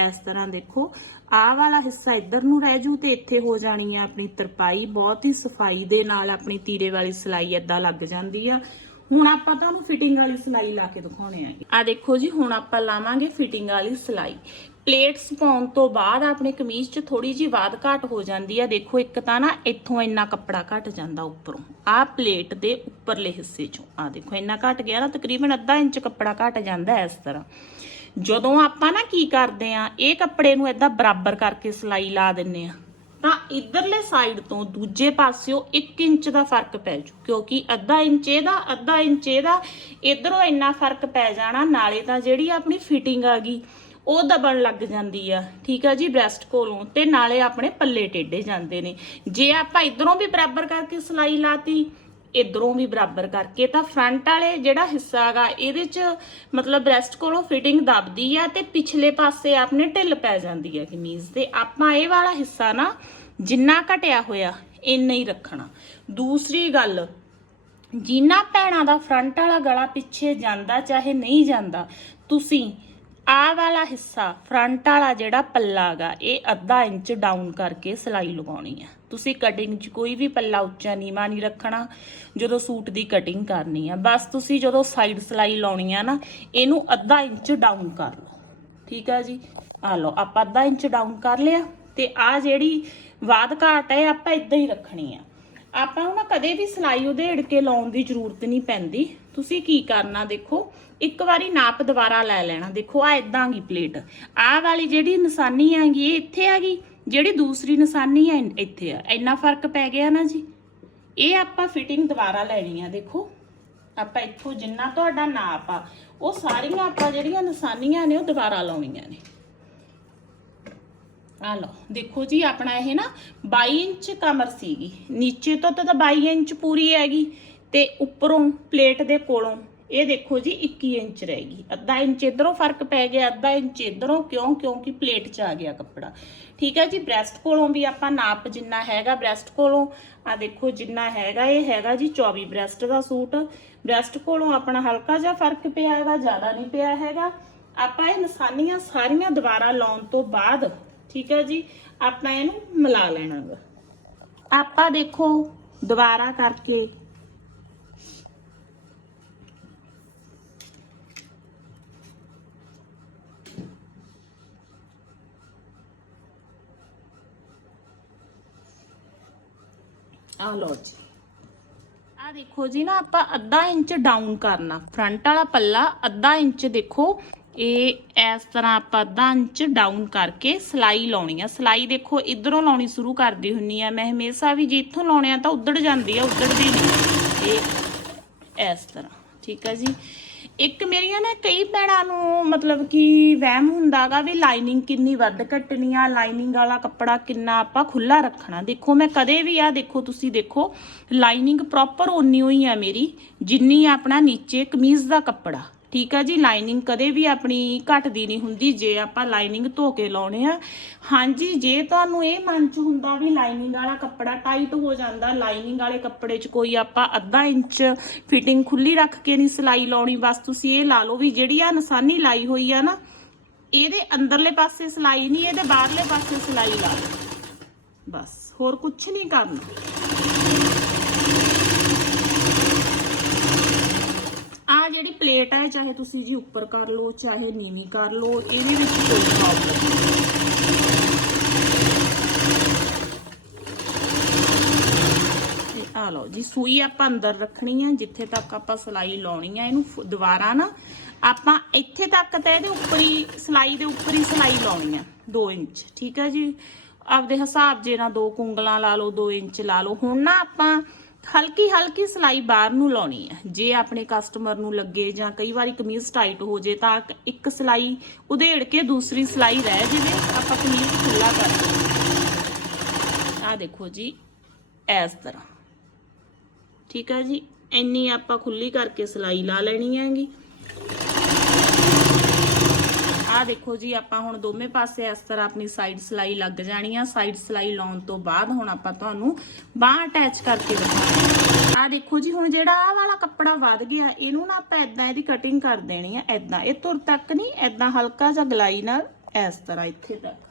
ਇਸ ਤਰ੍ਹਾਂ ਦੇਖੋ, ਆਹ ਵਾਲਾ ਹਿੱਸਾ ਇੱਧਰ ਨੂੰ ਰਹਿ ਜੂ ਤੇ ਇੱਥੇ ਹੋ ਜਾਣੀ ਆ ਆਪਣੀ ਤਰਪਾਈ। ਬਹੁਤ ਹੀ ਸਫ਼ਾਈ ਦੇ ਨਾਲ ਆਪਣੀ ਤੀਰੇ ਵਾਲੀ ਸਲਾਈ ਏਦਾਂ ਲੱਗ ਜਾਂਦੀ ਆ। ਹੁਣ ਆਪਾਂ ਤੁਹਾਨੂੰ ਫਿਟਿੰਗ ਵਾਲੀ ਸਲਾਈ ਲਾ ਕੇ ਦਿਖਾਉਣੇ ਆਗੇ ਆ ਦੇਖੋ ਜੀ, ਹੁਣ ਆਪਾਂ ਲਾਵਾਂਗੇ ਫਿਟਿੰਗ ਵਾਲੀ ਸਲਾਈ। ਪਲੇਟਸ ਪਾਉਣ ਤੋਂ ਬਾਅਦ ਆਪਣੇ ਕਮੀਜ਼ 'ਚ ਥੋੜੀ ਜੀ ਬਾਦ ਘਾਟ ਹੋ ਜਾਂਦੀ ਆ। ਦੇਖੋ, ਇੱਕ ਤਾਂ ਨਾ ਇੱਥੋਂ ਇੰਨਾ ਕੱਪੜਾ ਘਟ ਜਾਂਦਾ ਉੱਪਰੋਂ। ਆਹ ਪਲੇਟ ਦੇ ਉੱਪਰਲੇ ਹਿੱਸੇ 'ਚੋਂ। ਆ ਦੇਖੋ, ਇੰਨਾ ਘਟ ਗਿਆ ਨਾ, ਤਕਰੀਬਨ ਅੱਧਾ ਇੰਚ ਕੱਪੜਾ ਘਟ ਜਾਂਦਾ ਇਸ ਤਰ੍ਹਾਂ। ਜਦੋਂ ਆਪਾਂ ਨਾ ਕੀ ਕਰਦੇ ਆ, ਇਹ ਕੱਪੜੇ ਨੂੰ ਏਦਾਂ ਬਰਾਬਰ ਕਰਕੇ ਸਲਾਈ ਲਾ ਦਿੰਨੇ ਆ, ਤਾਂ ਇਧਰਲੇ ਸਾਈਡ ਤੋਂ ਦੂਜੇ ਪਾਸਿਓ 1 ਇੰਚ ਦਾ ਫ਼ਰਕ ਪੈ ਜੂ, ਕਿਉਂਕਿ ਅੱਧਾ ਇੰਚ ਇਹਦਾ, ਅੱਧਾ ਇੰਚ ਇਹਦਾ, ਇਧਰੋਂ ਇੰਨਾ ਫ਼ਰਕ ਪੈ ਜਾਣਾ, ਨਾਲੇ ਤਾਂ ਜਿਹੜੀ ਆਪਣੀ ਫਿਟਿੰਗ ਆ ਗਈ। ਉਹ ਦਬਣ ਲੱਗ ਜਾਂਦੀ ਆ, ਠੀਕ ਆ ਜੀ ਬ੍ਰੈਸਟ ਕੋਲੋਂ, ਤੇ ਨਾਲੇ ਆਪਣੇ ਪੱਲੇ ਟੇਢੇ ਜਾਂਦੇ ਨੇ। ਜੇ ਆਪਾਂ ਇਧਰੋਂ ਵੀ ਬਰਾਬਰ ਕਰਕੇ ਸਲਾਈ ਲਾਤੀ, ਇਧਰੋਂ ਵੀ ਬਰਾਬਰ ਕਰਕੇ, ਤਾਂ ਫਰੰਟ ਵਾਲੇ ਜਿਹੜਾ ਹਿੱਸਾ ਹੈਗਾ ਇਹਦੇ 'ਚ ਮਤਲਬ ਬ੍ਰੈਸਟ ਕੋਲੋਂ ਫਿਟਿੰਗ ਦਬਦੀ ਆ ਤੇ ਪਿਛਲੇ ਪਾਸੇ ਆਪਣੇ ਢਿੱਲ ਪੈ ਜਾਂਦੀ ਹੈ ਕਮੀਜ਼ ਤੇ। ਆਪਾਂ ਇਹ ਵਾਲਾ ਹਿੱਸਾ ਨਾ ਜਿੰਨਾ ਘਟਿਆ ਹੋਇਆ, ਇੰਨਾ ਹੀ ਰੱਖਣਾ। ਦੂਸਰੀ ਗੱਲ ਜਿਨ੍ਹਾਂ ਭੈਣਾਂ ਦਾ ਫਰੰਟ ਵਾਲਾ ਗਲਾ ਪਿੱਛੇ ਜਾਂਦਾ, ਚਾਹੇ ਨਹੀਂ ਜਾਂਦਾ, ਤੁਸੀਂ ਆਹ ਵਾਲਾ ਹਿੱਸਾ ਫਰੰਟ ਵਾਲਾ ਜਿਹੜਾ ਪੱਲਾ ਇਹ ਅੱਧਾ ਇੰਚ ਡਾਊਨ ਕਰਕੇ ਸਿਲਾਈ ਲਗਾਉਣੀ ਆ। ਤੁਸੀਂ ਕਟਿੰਗ 'ਚ ਕੋਈ ਵੀ ਪੱਲਾ ਉੱਚਾ ਨੀਵਾ ਨਹੀਂ ਰੱਖਣਾ, ਜਦੋਂ ਸੂਟ ਦੀ ਕਟਿੰਗ ਕਰਨੀ ਆ। ਬਸ ਤੁਸੀਂ ਜਦੋਂ ਸਾਈਡ ਸਿਲਾਈ ਲਾਉਣੀ ਆ ਨਾ, ਇਹਨੂੰ ਅੱਧਾ ਇੰਚ ਡਾਊਨ ਕਰ ਲਓ। ਠੀਕ ਆ ਜੀ? ਆ ਲਓ, ਆਪਾਂ ਅੱਧਾ ਇੰਚ ਡਾਊਨ ਕਰ ਲਿਆ ਤੇ ਆ ਜਿਹੜੀ ਵਾਧ ਘਾਟ ਹੈ ਆਪਾਂ ਇਦਾਂ ਹੀ ਰੱਖਣੀ ਆ। ਆਪਾਂ ਨੂੰ ਕਦੇ ਵੀ ਸਿਲਾਈ ਉਧੇੜ ਕੇ ਲਾਉਣ ਦੀ ਜ਼ਰੂਰਤ ਨਹੀਂ ਪੈਂਦੀ। ਤੁਸੀਂ ਕੀ ਕਰਨਾ ਦੇਖੋ ਇੱਕ ਵਾਰੀ ਨਾਪ ਦੁਬਾਰਾ ਲੈ ਲੈਣਾ। ਦੇਖੋ ਆ ਇਦਾਂ ਗਈ ਪਲੇਟ। ਆਹ ਵਾਲੀ ਜਿਹੜੀ ਨਿਸ਼ਾਨੀ ਆਗੀ ਇਹ ਇੱਥੇ ਆ ਗਈ। ਜਿਹੜੀ ਦੂਸਰੀ ਨਿਸ਼ਾਨੀ ਆ ਇੱਥੇ ਆ। ਇੰਨਾ ਫ਼ਰਕ ਪੈ ਗਿਆ ਨਾ ਜੀ। ਇਹ ਆਪਾਂ ਫਿਟਿੰਗ ਦੁਬਾਰਾ ਲੈਣੀ ਆ, ਦੇਖੋ। ਆਪਾਂ ਇੱਥੋਂ ਜਿੰਨਾ ਤੁਹਾਡਾ ਨਾਪ ਆ, ਉਹ ਸਾਰੀਆਂ ਆਪਾਂ ਜਿਹੜੀਆਂ ਨਿਸ਼ਾਨੀਆਂ ਨੇ, ਉਹ ਦੁਬਾਰਾ ਲਾਉਣੀਆਂ ਨੇ। ਆ ਲਓ, ਦੇਖੋ ਜੀ, ਆਪਣਾ ਇਹ ਨਾ 22 ਇੰਚ ਕਮਰ ਸੀਗੀ। ਨੀਚੇ ਤੋਂ ਤਾਂ 22 ਇੰਚ ਪੂਰੀ ਹੈਗੀ। ਤੇ ਉੱਪਰੋਂ ਪਲੇਟ ਦੇ ਕੋਲੋਂ ਇਹ ਦੇਖੋ ਜੀ 21 ਇੰਚ ਰਹੇਗੀ ਅੱਧਾ ਇੰਚ ਇਧਰੋਂ ਫ਼ਰਕ ਪੈ ਗਿਆ, ਅੱਧਾ ਇੰਚ ਇਧਰੋਂ ਕਿਉਂ? ਕਿਉਂਕਿ ਪਲੇਟ 'ਚ ਆ ਗਿਆ ਕੱਪੜਾ। ਠੀਕ ਹੈ ਜੀ, ਬ੍ਰੈਸਟ ਕੋਲੋਂ ਵੀ ਆਪਾਂ ਨਾਪ ਜਿੰਨਾ ਹੈਗਾ ਬ੍ਰੈਸਟ ਕੋਲੋਂ ਆ ਦੇਖੋ ਜਿੰਨਾ ਹੈਗਾ, ਇਹ ਹੈਗਾ ਜੀ 24 ਬ੍ਰੈਸਟ ਦਾ ਸੂਟ। ਬ੍ਰੈਸਟ ਕੋਲੋਂ ਆਪਣਾ ਹਲਕਾ ਜਿਹਾ ਫ਼ਰਕ ਪਿਆ ਹੈਗਾ, ਜ਼ਿਆਦਾ ਨਹੀਂ ਪਿਆ ਹੈਗਾ। ਆਪਾਂ ਇਹ ਨਿਸ਼ਾਨੀਆਂ ਸਾਰੀਆਂ ਦੁਬਾਰਾ ਲਾਉਣ ਤੋਂ ਬਾਅਦ, ਠੀਕ ਹੈ ਜੀ, ਆਪਾਂ ਇਹਨੂੰ ਮਿਲਾ ਲੈਣਾ ਵਾ ਆਪਾਂ ਦੇਖੋ ਦੁਬਾਰਾ ਕਰਕੇ ਆ ਲੋ ਜੀ। ਆ ਦੇਖੋ ਜੀ ਨਾ, ਆਪਾਂ ਅੱਧਾ ਇੰਚ ਡਾਊਨ ਕਰਨਾ। ਫਰੰਟ ਵਾਲਾ ਪੱਲਾ ਅੱਧਾ ਇੰਚ ਦੇਖੋ। ਇਹ ਇਸ ਤਰ੍ਹਾਂ ਆਪਾਂ ਅੱਧਾ ਇੰਚ ਡਾਊਨ ਕਰਕੇ ਸਲਾਈ ਲਾਉਣੀ ਆ। ਸਲਾਈ ਦੇਖੋ, ਇਧਰੋਂ ਲਾਉਣੀ ਸ਼ੁਰੂ ਕਰਦੀ ਹੁੰਨੀ ਆ ਮੈਂ। ਹਮੇਸ਼ਾ ਵੀ ਜੇ ਇੱਥੋਂ ਲਾਉਣੇ ਆ ਤਾਂ ਉੱਧੜ ਜਾਂਦੀ ਆ, ਉੱਧੜਦੀ ਨਹੀਂ। ਇਹ ਇਸ ਤਰ੍ਹਾਂ। ਠੀਕ ਆ ਜੀ। ਇੱਕ ਮੇਰੀਆਂ ਨਾ ਕਈ ਭੈਣਾਂ ਨੂੰ ਮਤਲਬ ਕਿ ਵਹਿਮ ਹੁੰਦਾਗਾ ਵੀ ਲਾਈਨਿੰਗ ਕਿੰਨੀ ਵੱਧ ਕੱਟਣੀ ਆ ਲਾਈਨਿੰਗ ਵਾਲਾ ਕੱਪੜਾ ਕਿੰਨਾ ਆਪਾਂ ਖੁੱਲਾ ਰੱਖਣਾ। ਦੇਖੋ ਮੈਂ ਕਦੇ ਵੀ ਆ ਦੇਖੋ, ਤੁਸੀਂ ਦੇਖੋ ਲਾਈਨਿੰਗ ਪ੍ਰੋਪਰ ਓਨੀ ਹੋਈ ਆ ਮੇਰੀ, ਜਿੰਨੀ ਆਪਣਾ ਨੀਚੇ ਕਮੀਜ਼ ਦਾ ਕੱਪੜਾ। ਠੀਕ ਆ ਜੀ ਲਾਈਨਿੰਗ ਕਦੇ ਵੀ ਆਪਣੀ ਘਟਦੀ ਨਹੀਂ ਹੁੰਦੀ, ਜੇ ਆਪਾਂ ਲਾਈਨਿੰਗ ਧੋ ਕੇ ਲਾਉਣੇ ਆ। ਹਾਂਜੀ, ਜੇ ਤੁਹਾਨੂੰ ਇਹ ਮਨ ਚ ਹੁੰਦਾ ਵੀ ਲਾਈਨਿੰਗ ਵਾਲਾ ਕੱਪੜਾ ਟਾਈਟ ਹੋ ਜਾਂਦਾ ਲਾਈਨਿੰਗ ਵਾਲੇ ਕੱਪੜੇ 'ਚ ਕੋਈ ਆਪਾਂ ਅੱਧਾ ਇੰਚ ਫਿਟਿੰਗ ਖੁੱਲੀ ਰੱਖ ਕੇ ਨਹੀਂ ਸਿਲਾਈ ਲਾਉਣੀ, ਬਸ ਤੁਸੀਂ ਇਹ ਲਾ ਲਓ ਵੀ ਜਿਹੜੀ ਆ ਨਿਸ਼ਾਨੀ ਲਾਈ ਹੋਈ ਆ ਨਾ, ਇਹਦੇ ਅੰਦਰਲੇ ਪਾਸੇ ਸਿਲਾਈ ਨਹੀਂ, ਇਹਦੇ ਬਾਹਰਲੇ ਪਾਸੇ ਸਿਲਾਈ ਲਾ ਲਓ। ਬਸ, ਹੋਰ ਕੁਝ ਨਹੀਂ ਕਰਨਾ। ਆ ਜਿਹੜੀ ਪਲੇਟ ਹੈ, ਚਾਹੇ ਤੁਸੀਂ ਜੀ ਉੱਪਰ ਕਰ ਲਓ, ਚਾਹੇ ਨੀਵੀਂ ਕਰ ਲਓ, ਇਹਦੇ ਵਿੱਚ ਕੋਈ ਪ੍ਰੋਬਲਮ ਨਹੀਂ। ਆ ਲਓ ਜੀ, ਸੂਈ ਆਪਾਂ ਅੰਦਰ ਰੱਖਣੀ ਆ, ਜਿੱਥੇ ਤੱਕ ਆਪਾਂ ਸਲਾਈ ਲਾਉਣੀ ਆ, ਇਹਨੂੰ ਦੁਬਾਰਾ ਨਾ ਆਪਾਂ ਇੱਥੇ ਤੱਕ ਤਾਂ ਇਹਦੇ ਉੱਪਰ ਹੀ, ਸਲਾਈ ਦੇ ਉੱਪਰ ਹੀ ਸਲਾਈ ਲਾਉਣੀ ਆ 2 ਇੰਚ, ਠੀਕ ਆ ਜੀ? ਆਪਦੇ ਹਿਸਾਬ ਜੇ ਨਾਲ ਦੋ ਕੁੰਗਲਾਂ ਲਾ ਲਓ 2 ਇੰਚ ਲਾ ਲਓ, ਹੁਣ ਨਾ ਆਪਾਂ ਹਲਕੀ ਹਲਕੀ ਸਲਾਈ ਬਾਹਰ ਨੂੰ ਲਾਉਣੀ ਹੈ। ਜੇ ਆਪਣੇ ਕਸਟਮਰ ਨੂੰ ਲੱਗੇ ਜਾਂ ਕਈ ਵਾਰੀ ਕਮੀਜ਼ ਟਾਈਟ ਹੋ ਜੇ ਤਾਂ ਇੱਕ ਸਲਾਈ ਉਧੇੜ ਕੇ ਦੂਸਰੀ ਸਲਾਈ ਰਹਿ ਜਾਵੇ। ਆਪਾਂ ਕਮੀਜ਼ ਖੁੱਲਾ ਕਰ ਦਿੰਦੇ ਆ ਦੇਖੋ ਜੀ, ਇਸ ਤਰ੍ਹਾਂ। ਠੀਕ ਹੈ ਜੀ? ਇੰਨੀ ਆਪਾਂ ਖੁੱਲੀ ਕਰਕੇ ਸਲਾਈ ਲਾ ਲੈਣੀ ਹੈਗੀ। ਆਹ ਦੇਖੋ ਜੀ, ਆਪਾਂ ਹੁਣ ਦੋਵੇਂ ਪਾਸੇ ਇਸ ਤਰ੍ਹਾਂ ਆਪਣੀ ਸਾਈਡ ਸਲਾਈ ਲੱਗ ਜਾਣੀ ਆ ਸਾਈਡ ਸਲਾਈ ਲਾਉਣ ਤੋਂ ਬਾਅਦ ਹੁਣ ਆਪਾਂ ਤੁਹਾਨੂੰ ਬਾਹ ਅਟੈਚ ਕਰਕੇ ਦਿਖਾਉਣੀ। ਆ ਦੇਖੋ ਜੀ, ਹੁਣ ਜਿਹੜਾ ਆਹ ਵਾਲਾ ਕੱਪੜਾ ਵੱਧ ਗਿਆ, ਇਹਨੂੰ ਨਾ ਆਪਾਂ ਇਦਾਂ ਇਹਦੀ ਕਟਿੰਗ ਕਰ ਦੇਣੀ ਆ ਇਦਾਂ ਇਹ ਤੁਰ ਤੱਕ ਨਹੀਂ ਇਦਾਂ ਹਲਕਾ ਜਿਹਾ ਗਲਾਈ ਨਾਲ ਇਸ ਤਰ੍ਹਾਂ ਇੱਥੇ ਤੱਕ।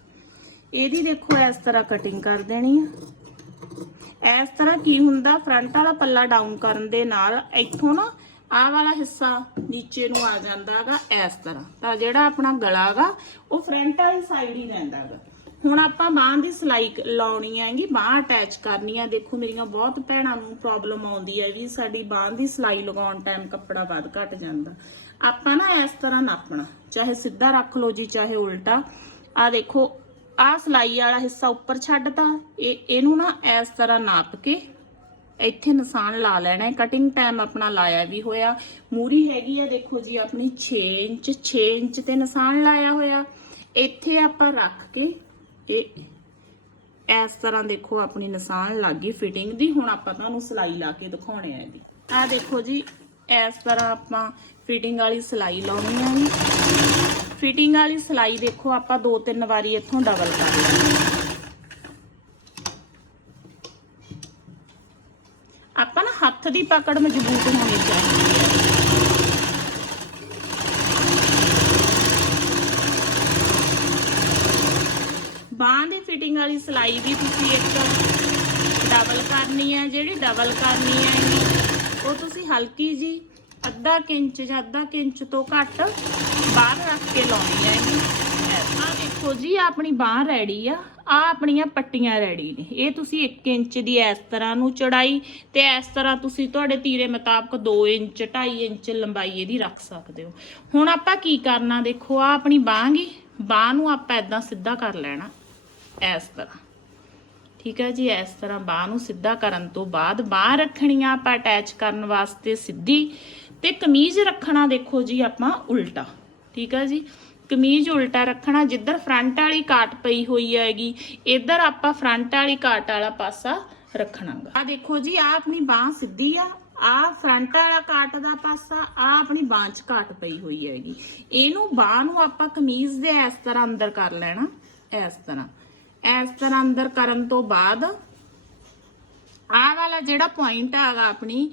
ਇਹਦੀ ਦੇਖੋ ਇਸ ਤਰ੍ਹਾਂ ਕਟਿੰਗ ਕਰ ਦੇਣੀ ਆ। ਇਸ ਤਰ੍ਹਾਂ ਕੀ ਹੁੰਦਾ ਫਰੰਟ ਵਾਲਾ ਪੱਲਾ ਡਾਊਨ ਕਰਨ ਦੇ ਨਾਲ ਇੱਥੋਂ ਨਾ ਆਹ ਵਾਲਾ ਹਿੱਸਾ ਨੀਚੇ ਨੂੰ ਆ ਜਾਂਦਾਗਾ ਇਸ ਤਰ੍ਹਾਂ। ਤਾਂ ਜਿਹੜਾ ਆਪਣਾ ਗਲਾ ਉਹ ਫਰੰਟ ਵਾਲੀ ਸਾਈਡ ਹੀ ਰਹਿੰਦਾਗਾ। ਹੁਣ ਆਪਾਂ ਬਾਹਾਂ ਦੀ ਸਲਾਈ ਲਾਉਣੀ ਹੈਗੀ, ਬਾਹ ਅਟੈਚ ਕਰਨੀ ਆ। ਦੇਖੋ, ਮੇਰੀਆਂ ਬਹੁਤ ਭੈਣਾਂ ਨੂੰ ਪ੍ਰੋਬਲਮ ਆਉਂਦੀ ਹੈ ਵੀ ਸਾਡੀ ਬਾਹ ਦੀ ਸਲਾਈ ਲਗਾਉਣ ਟਾਈਮ ਕੱਪੜਾ ਵੱਧ ਘਟ ਜਾਂਦਾ। ਆਪਾਂ ਨਾ ਇਸ ਤਰ੍ਹਾਂ ਨਾਪਣਾ। ਚਾਹੇ ਸਿੱਧਾ ਰੱਖ ਲਓ ਜੀ, ਚਾਹੇ ਉਲਟਾ। ਆ ਦੇਖੋ ਆ ਸਲਾਈ ਵਾਲਾ ਹਿੱਸਾ ਉੱਪਰ ਛੱਡਤਾ। ਇਹ, ਇਹਨੂੰ ਨਾ ਇਸ ਤਰ੍ਹਾਂ ਨਾਪ ਕੇ ਇੱਥੇ ਨਿਸ਼ਾਨ ਲਾ ਲੈਣਾ ਕਟਿੰਗ ਟਾਈਮ ਆਪਣਾ ਲਾਇਆ ਵੀ ਹੋਇਆ। ਮੂਰੀ ਹੈਗੀ ਆ, ਦੇਖੋ ਜੀ, ਆਪਣੀ 6 ਇੰਚ 6 ਇੰਚ ਤੇ ਨਿਸ਼ਾਨ ਲਾਇਆ ਹੋਇਆ। ਇੱਥੇ ਆਪਾਂ ਰੱਖ ਕੇ ਇਹ ਇਸ ਤਰ੍ਹਾਂ ਦੇਖੋ ਆਪਣੀ ਨਿਸ਼ਾਨ ਲੱਗ ਗਈ ਫਿਟਿੰਗ ਦੀ। ਹੁਣ ਆਪਾਂ ਤੁਹਾਨੂੰ ਸਲਾਈ ਲਾ ਕੇ ਦਿਖਾਉਣੇ ਆ ਇਹਦੀ। ਆ ਦੇਖੋ ਜੀ, ਇਸ ਤਰ੍ਹਾਂ ਆਪਾਂ ਫਿਟਿੰਗ ਵਾਲੀ ਸਲਾਈ ਲਾਉਣੀ ਆ ਜੀ। ਫਿਟਿੰਗ ਵਾਲੀ ਸਲਾਈ ਦੇਖੋ ਆਪਾਂ ਦੋ ਤਿੰਨ ਵਾਰੀ ਇੱਥੋਂ ਡਬਲ ਕਰ ਲੈਣੀ ਆਪਾਂ ਦੀ ਪਕੜ ਮਜ਼ਬੂਤ ਹੋਣੀ ਚਾਹੀਦੀ ਹੈ। ਬਾਂਹ ਦੀ ਫਿਟਿੰਗ ਵਾਲੀ ਸਲਾਈ ਵੀ ਤੁਸੀਂ ਇੱਕ ਡਬਲ ਕਰਨੀ ਹੈ, ਜਿਹੜੀ ਡਬਲ ਕਰਨੀ ਹੈ ਉਹ ਤੁਸੀਂ ਹਲਕੀ ਜੀ ਅੱਧਾ ਕੁ ਇੰਚ ਜਾਂ ਅੱਧਾ ਕੁ ਇੰਚ ਤੋਂ ਘੱਟ ਬਾਹਰ ਰੱਖ ਕੇ ਲਾਉਣੀ ਹੈ ਆ ਦੇਖੋ ਜੀ ਆਪਣੀ ਬਾਹ ਰੈਡੀ ਆ ਆ ਆਪਣੀਆਂ ਪੱਟੀਆਂ ਰੈਡੀ ਨੇ। ਇਹ ਤੁਸੀਂ 1 ਇੰਚ ਦੀ ਇਸ ਤਰ੍ਹਾਂ ਨੂੰ ਚੜਾਈ ਤੇ ਇਸ ਤਰ੍ਹਾਂ ਤੁਸੀਂ ਤੁਹਾਡੇ ਤੀਰੇ ਮੁਤਾਬਕ 2 ਇੰਚ 2.5 ਇੰਚ ਲੰਬਾਈ ਇਹਦੀ ਰੱਖ ਸਕਦੇ ਹੋ। ਹੁਣ ਆਪਾਂ ਕੀ ਕਰਨਾ ਦੇਖੋ, ਆ ਆਪਣੀ ਬਾਹ ਗੀ, ਬਾਹ ਨੂੰ ਆਪਾਂ ਇਦਾਂ ਸਿੱਧਾ ਕਰ ਲੈਣਾ ਇਸ ਤਰ੍ਹਾਂ। ਠੀਕ ਹੈ ਜੀ, ਇਸ ਤਰ੍ਹਾਂ ਬਾਹ ਨੂੰ ਸਿੱਧਾ ਕਰਨ ਤੋਂ ਬਾਅਦ ਬਾਹ ਰੱਖਣੀ ਆ ਆਪਾਂ ਅਟੈਚ ਕਰਨ ਵਾਸਤੇ ਸਿੱਧੀ ਤੇ ਕਮੀਜ਼ ਰੱਖਣਾ ਦੇਖੋ ਜੀ ਆਪਾਂ ਉਲਟਾ। ਠੀਕ ਹੈ ਜੀ ਕਮੀਜ਼ ਉਲਟਾ ਰੱਖਣਾ, ਜਿੱਧਰ ਫਰੰਟ ਵਾਲੀ ਕਾਟ ਪਈ ਹੋਈ ਹੈਗੀ, ਇੱਧਰ ਆਪਾਂ ਫਰੰਟ ਵਾਲੀ ਕਾਟ ਵਾਲਾ ਪਾਸਾ ਰੱਖਣਾਗਾ। ਆ ਦੇਖੋ ਜੀ ਆ ਆਪਣੀ ਬਾਹ ਸਿੱਧੀ ਆ ਆ ਫਰੰਟ ਵਾਲਾ ਕਾਟ ਦਾ ਪਾਸਾ ਆ ਆਪਣੀ ਬਾਂਹ 'ਚ ਕਾਟ ਪਈ ਹੋਈ ਹੈਗੀ। ਇਹਨੂੰ ਬਾਹ ਨੂੰ ਆਪਾਂ ਕਮੀਜ਼ ਦੇ ਇਸ ਤਰ੍ਹਾਂ ਅੰਦਰ ਕਰ ਲੈਣਾ, ਇਸ ਤਰ੍ਹਾਂ। ਇਸ ਤਰ੍ਹਾਂ ਅੰਦਰ ਕਰਨ ਤੋਂ ਬਾਅਦ, ਆਹ ਵਾਲਾ ਜਿਹੜਾ ਪੁਆਇੰਟ ਹੈਗਾ ਆਪਣੀ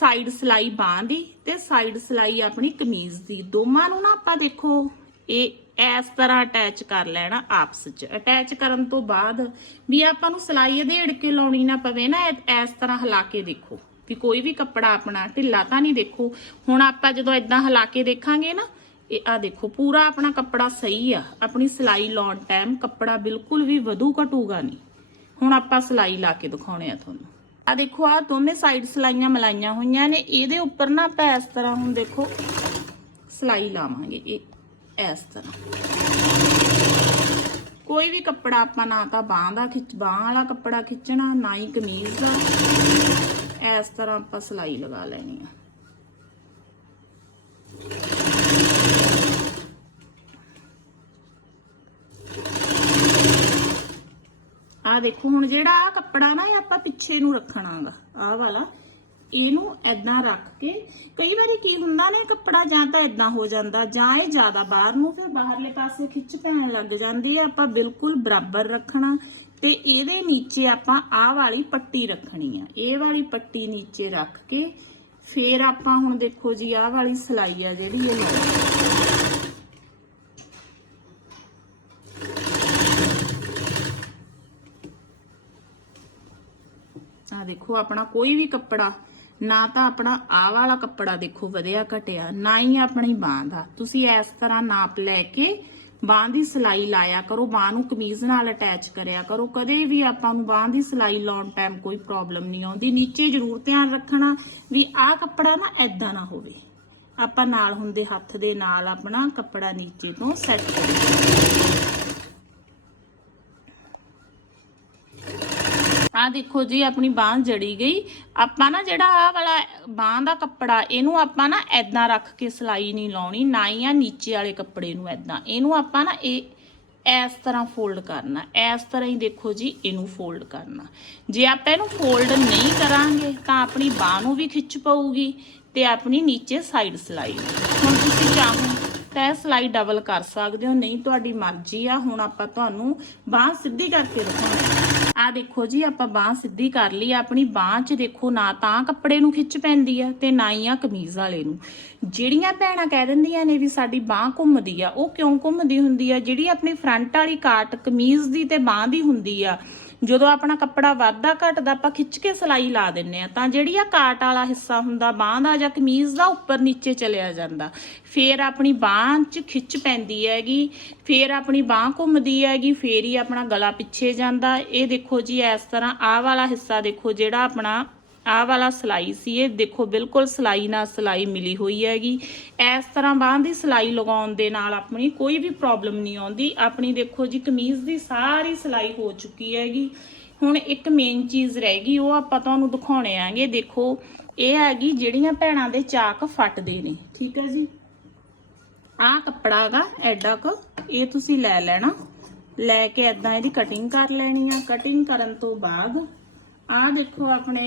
ਸਾਈਡ ਸਲਾਈ ਬਾਹ ਦੀ ਤੇ ਸਾਈਡ ਸਲਾਈ ਆਪਣੀ ਕਮੀਜ਼ ਦੀ। ਦੋਵਾਂ ਨੂੰ ਨਾ ਆਪਾਂ ਦੇਖੋ, ਇਹ ਇਸ ਤਰ੍ਹਾਂ ਅਟੈਚ ਕਰ ਲੈਣਾ ਆਪਸ ਚ। ਅਟੈਚ ਕਰਨ ਤੋਂ ਬਾਅਦ ਵੀ ਆਪਾਂ ਨੂੰ ਸਲਾਈ ਅਧੇੜ ਕੇ ਲਾਉਣੀ ਨਾ ਪਵੇ ਨਾ, ਇਹ- ਇਸ ਤਰ੍ਹਾਂ ਹਿਲਾ ਕੇ ਦੇਖੋ। ਵੀ ਕੋਈ ਵੀ ਕੱਪੜਾ ਆਪਣਾ ਢਿੱਲਾ ਤਾਂ ਨਹੀਂ ਦੇਖੋ। ਹੁਣ ਆਪਾਂ ਜਦੋਂ ਇਦਾਂ ਹਿਲਾ ਕੇ ਦੇਖਾਂਗੇ ਨਾ, ਇਹ ਆ ਦੇਖੋ, ਪੂਰਾ ਆਪਣਾ ਕੱਪੜਾ ਸਹੀ ਆ। ਆਪਣੀ ਸਲਾਈ ਲਾਉਣ ਟਾਈਮ ਕੱਪੜਾ ਬਿਲਕੁਲ ਵੀ ਵਧੂ ਘਟੂਗਾ ਨਹੀਂ। ਹੁਣ ਆਪਾਂ ਸਲਾਈ ਲਾ ਕੇ ਦਿਖਾਉਣੇ ਆ ਤੁਹਾਨੂੰ। ਆ ਦੇਖੋ, ਆ ਦੋਵੇਂ ਸਾਈਡ ਸਲਾਈਆਂ ਮਲਾਈਆਂ ਹੋਈਆਂ ਨੇ। ਇਹਦੇ ਉੱਪਰ ਨਾ ਆਪਾਂ ਇਸ ਤਰ੍ਹਾਂ ਹੁਣ ਦੇਖੋ, ਸਲਾਈ ਲਾਵਾਂਗੇ ਇਹ, ਇਸ ਤਰ੍ਹਾਂ। ਕੋਈ ਵੀ ਕੱਪੜਾ ਆਪਾਂ ਨਾ ਤਾਂ ਬਾਹਾਂ ਦਾ ਖਿੱਚ, ਬਾਹਾਂ ਵਾਲਾ ਕੱਪੜਾ ਖਿੱਚਣਾ, ਨਾ ਹੀ ਕਮੀਜ਼ ਦਾ। ਇਸ ਤਰ੍ਹਾਂ ਆਪਾਂ ਸਲਾਈ ਲਗਾ ਲੈਣੀ ਆ। ਆ ਦੇਖੋ, ਹੁਣ ਜਿਹੜਾ ਆ ਕੱਪੜਾ ਨਾ ਇਹ ਆਪਾਂ ਪਿੱਛੇ ਨੂੰ ਰੱਖਣਾਗਾ, ਆਹ ਵਾਲਾ, ਇਹਨੂੰ ਐਦਾਂ ਰੱਖ ਕੇ, ਕਈ ਵਾਰੀ ਕੀ ਹੁੰਦਾ ਨੇ, ਕੱਪੜਾ ਜਾਂ ਤਾਂ ਐਦਾਂ ਹੋ ਜਾਂਦਾ, ਜਾਂ ਇਹ ਜ਼ਿਆਦਾ ਬਾਹਰ ਨੂੰ, ਫਿਰ ਬਾਹਰਲੇ ਪਾਸੇ ਖਿੱਚ ਪੈਣ ਲੱਗ ਜਾਂਦੀ ਹੈ ਆਪਾਂ ਬਿਲਕੁਲ ਬਰਾਬਰ ਰੱਖਣਾ, ਤੇ ਇਹਦੇ ਨੀਚੇ ਆਪਾਂ ਆਹ ਵਾਲੀ ਪੱਟੀ ਰੱਖਣੀ ਆ। ਇਹ ਵਾਲੀ ਪੱਟੀ ਨੀਚੇ ਰੱਖ ਕੇ, ਫੇਰ ਆਪਾਂ ਹੁਣ ਦੇਖੋ ਜੀ, ਆਹ ਵਾਲੀ ਸਲਾਈ ਆ ਜਿਹੜੀ ਇਹ ਲਾਉਣੀ ਦੇਖੋ, ਆਪਣਾ ਕੋਈ ਵੀ ਕੱਪੜਾ, ਨਾ ਤਾਂ ਆਪਣਾ ਆਹ ਵਾਲਾ ਕੱਪੜਾ ਦੇਖੋ ਵਧਿਆ ਘਟਿਆ, ਨਾ ਹੀ ਆਪਣੀ ਬਾਂਹ ਦਾ। ਤੁਸੀਂ ਇਸ ਤਰ੍ਹਾਂ ਨਾਪ ਲੈ ਕੇ ਬਾਂਹ ਦੀ ਸਲਾਈ ਲਾਇਆ ਕਰੋ, ਬਾਂਹ ਨੂੰ ਕਮੀਜ਼ ਨਾਲ ਅਟੈਚ ਕਰਿਆ ਕਰੋ। ਕਦੇ ਵੀ ਆਪਾਂ ਨੂੰ ਬਾਂਹ ਦੀ ਸਲਾਈ ਲਾਉਣ ਟਾਈਮ ਕੋਈ ਪ੍ਰੋਬਲਮ ਨਹੀਂ ਆਉਂਦੀ। ਨੀਚੇ ਜ਼ਰੂਰ ਧਿਆਨ ਰੱਖਣਾ ਵੀ ਆਹ ਕੱਪੜਾ ਨਾ ਐਦਾਂ ਨਾ ਹੋਵੇ। ਆਪਾਂ ਨਾਲ ਹੁੰਦੇ ਹੱਥ ਦੇ ਨਾਲ ਆਪਣਾ ਕੱਪੜਾ ਨੀਚੇ ਤੋਂ ਸੈੱਟ ਕਰੀਏ। ਆ ਦੇਖੋ ਜੀ, ਆਪਣੀ ਬਾਹ ਜੜੀ ਗਈ। ਆਪਾਂ ਨਾ ਜਿਹੜਾ ਆ ਵਾਲਾ ਬਾਹ ਦਾ ਕੱਪੜਾ, ਇਹਨੂੰ ਆਪਾਂ ਨਾ ਐਦਾਂ ਰੱਖ ਕੇ ਸਲਾਈ ਨਹੀਂ ਲਾਉਣੀ, ਨਾ ਹੀ ਆ ਨੀਚੇ ਵਾਲੇ ਕੱਪੜੇ ਨੂੰ ਐਦਾਂ ਇਹਨੂੰ ਆਪਾਂ ਨਾ ਇਹ ਇਸ ਤਰ੍ਹਾਂ ਫੋਲਡ ਕਰਨਾ, ਇਸ ਤਰ੍ਹਾਂ ਹੀ ਦੇਖੋ ਜੀ, ਇਹਨੂੰ ਫੋਲਡ ਕਰਨਾ। ਜੇ ਆਪਾਂ ਇਹਨੂੰ ਫੋਲਡ ਨਹੀਂ ਕਰਾਂਗੇ, ਤਾਂ ਆਪਣੀ ਬਾਹ ਨੂੰ ਵੀ ਖਿੱਚ ਪਊਗੀ ਤੇ ਆਪਣੀ ਨੀਚੇ ਸਾਈਡ ਸਲਾਈ ਹੁਣ ਤੁਸੀਂ ਚਾਹੋ ਤਾਂ ਇਹ ਸਲਾਈ ਡਬਲ ਕਰ ਸਕਦੇ ਹੋ, ਨਹੀਂ ਤੁਹਾਡੀ ਮਰਜ਼ੀ ਆ। ਹੁਣ ਆਪਾਂ ਤੁਹਾਨੂੰ ਬਾਹ ਸਿੱਧੀ ਕਰਕੇ ਰੱਖਾਂਗੇ ਆ ਦੇਖੋ ਜੀ, ਆਪਾਂ ਬਾਹ ਸਿੱਧੀ ਕਰ ਲਈ, ਆਪਣੀ ਬਾਹ 'ਚ ਦੇਖੋ ਨਾ ਤਾਂ ਕੱਪੜੇ ਨੂੰ ਖਿੱਚ ਪੈਂਦੀ ਆ ਤੇ ਨਾ ਹੀ ਆ ਕਮੀਜ਼ ਵਾਲੇ ਨੂੰ। ਜਿਹੜੀਆਂ ਭੈਣਾਂ ਕਹਿ ਦਿੰਦੀਆਂ ਨੇ ਵੀ ਸਾਡੀ ਬਾਹ ਘੁੰਮਦੀ ਆ, ਉਹ ਕਿਉਂ ਘੁੰਮਦੀ ਹੁੰਦੀ ਆ? ਜਿਹੜੀ ਆਪਣੀ ਫਰੰਟ ਵਾਲੀ ਕਾਟ ਕਮੀਜ਼ ਦੀ ਤੇ ਬਾਹ ਦੀ ਹੁੰਦੀ ਆ ਜਦੋਂ ਆਪਣਾ ਕੱਪੜਾ ਵੱਧਦਾ ਘਟਦਾ ਆਪਾਂ ਖਿੱਚ ਕੇ ਸਲਾਈ ਲਾ ਦਿੰਨੇ ਆ, ਤਾਂ ਜਿਹੜੀ ਆ ਕਾਟ ਵਾਲਾ ਹਿੱਸਾ ਹੁੰਦਾ ਬਾਹ ਦਾ ਜਾਂ ਕਮੀਜ਼ ਦਾ ਉੱਪਰ ਨੀਚੇ ਚਲਿਆ ਜਾਂਦਾ। ਫੇਰ ਆਪਣੀ ਬਾਹ 'ਚ ਖਿੱਚ ਪੈਂਦੀ ਹੈਗੀ, ਫੇਰ ਆਪਣੀ ਬਾਹ ਘੁੰਮਦੀ ਹੈਗੀ, ਫੇਰ ਹੀ ਆਪਣਾ ਗਲਾ ਪਿੱਛੇ ਜਾਂਦਾ। ਇਹ ਦੇਖੋ ਜੀ, ਇਸ ਤਰ੍ਹਾਂ ਆਹ ਵਾਲਾ ਹਿੱਸਾ ਦੇਖੋ ਜਿਹੜਾ ਆਪਣਾ ਆਹ ਵਾਲਾ ਸਲਾਈ ਸੀ ਇਹ। ਦੇਖੋ, ਬਿਲਕੁਲ ਸਲਾਈ ਨਾਲ ਸਲਾਈ ਮਿਲੀ ਹੋਈ ਹੈਗੀ। ਇਸ ਤਰ੍ਹਾਂ ਬਾਹਾਂ ਦੀ ਸਲਾਈ ਲਗਾਉਣ ਦੇ ਨਾਲ ਆਪਣੀ ਕੋਈ ਵੀ ਪ੍ਰੋਬਲਮ ਨਹੀਂ ਆਉਂਦੀ। ਆਪਣੀ ਦੇਖੋ ਜੀ, ਕਮੀਜ਼ ਦੀ ਸਾਰੀ ਸਲਾਈ ਹੋ ਚੁੱਕੀ ਹੈਗੀ। ਹੁਣ ਇੱਕ ਮੇਨ ਚੀਜ਼ ਰਹਿ ਗਈ, ਉਹ ਆਪਾਂ ਤੁਹਾਨੂੰ ਦਿਖਾਉਣੇ ਆਂਗੇ। ਦੇਖੋ, ਇਹ ਹੈਗੀ ਜਿਹੜੀਆਂ ਭੈਣਾਂ ਦੇ ਚਾਕ ਫਟਦੇ ਨੇ, ਠੀਕ ਹੈ ਜੀ? ਆਹ ਕੱਪੜਾ ਹੈਗਾ, ਐਡਾ ਕੁ। ਇਹ ਤੁਸੀਂ ਲੈ ਲੈਣਾ। ਲੈ ਕੇ ਐਦਾਂ ਇਹਦੀ ਕਟਿੰਗ ਕਰ ਲੈਣੀ ਆ। ਕਟਿੰਗ ਕਰਨ ਤੋਂ ਬਾਅਦ ਆਹ ਦੇਖੋ ਆਪਣੇ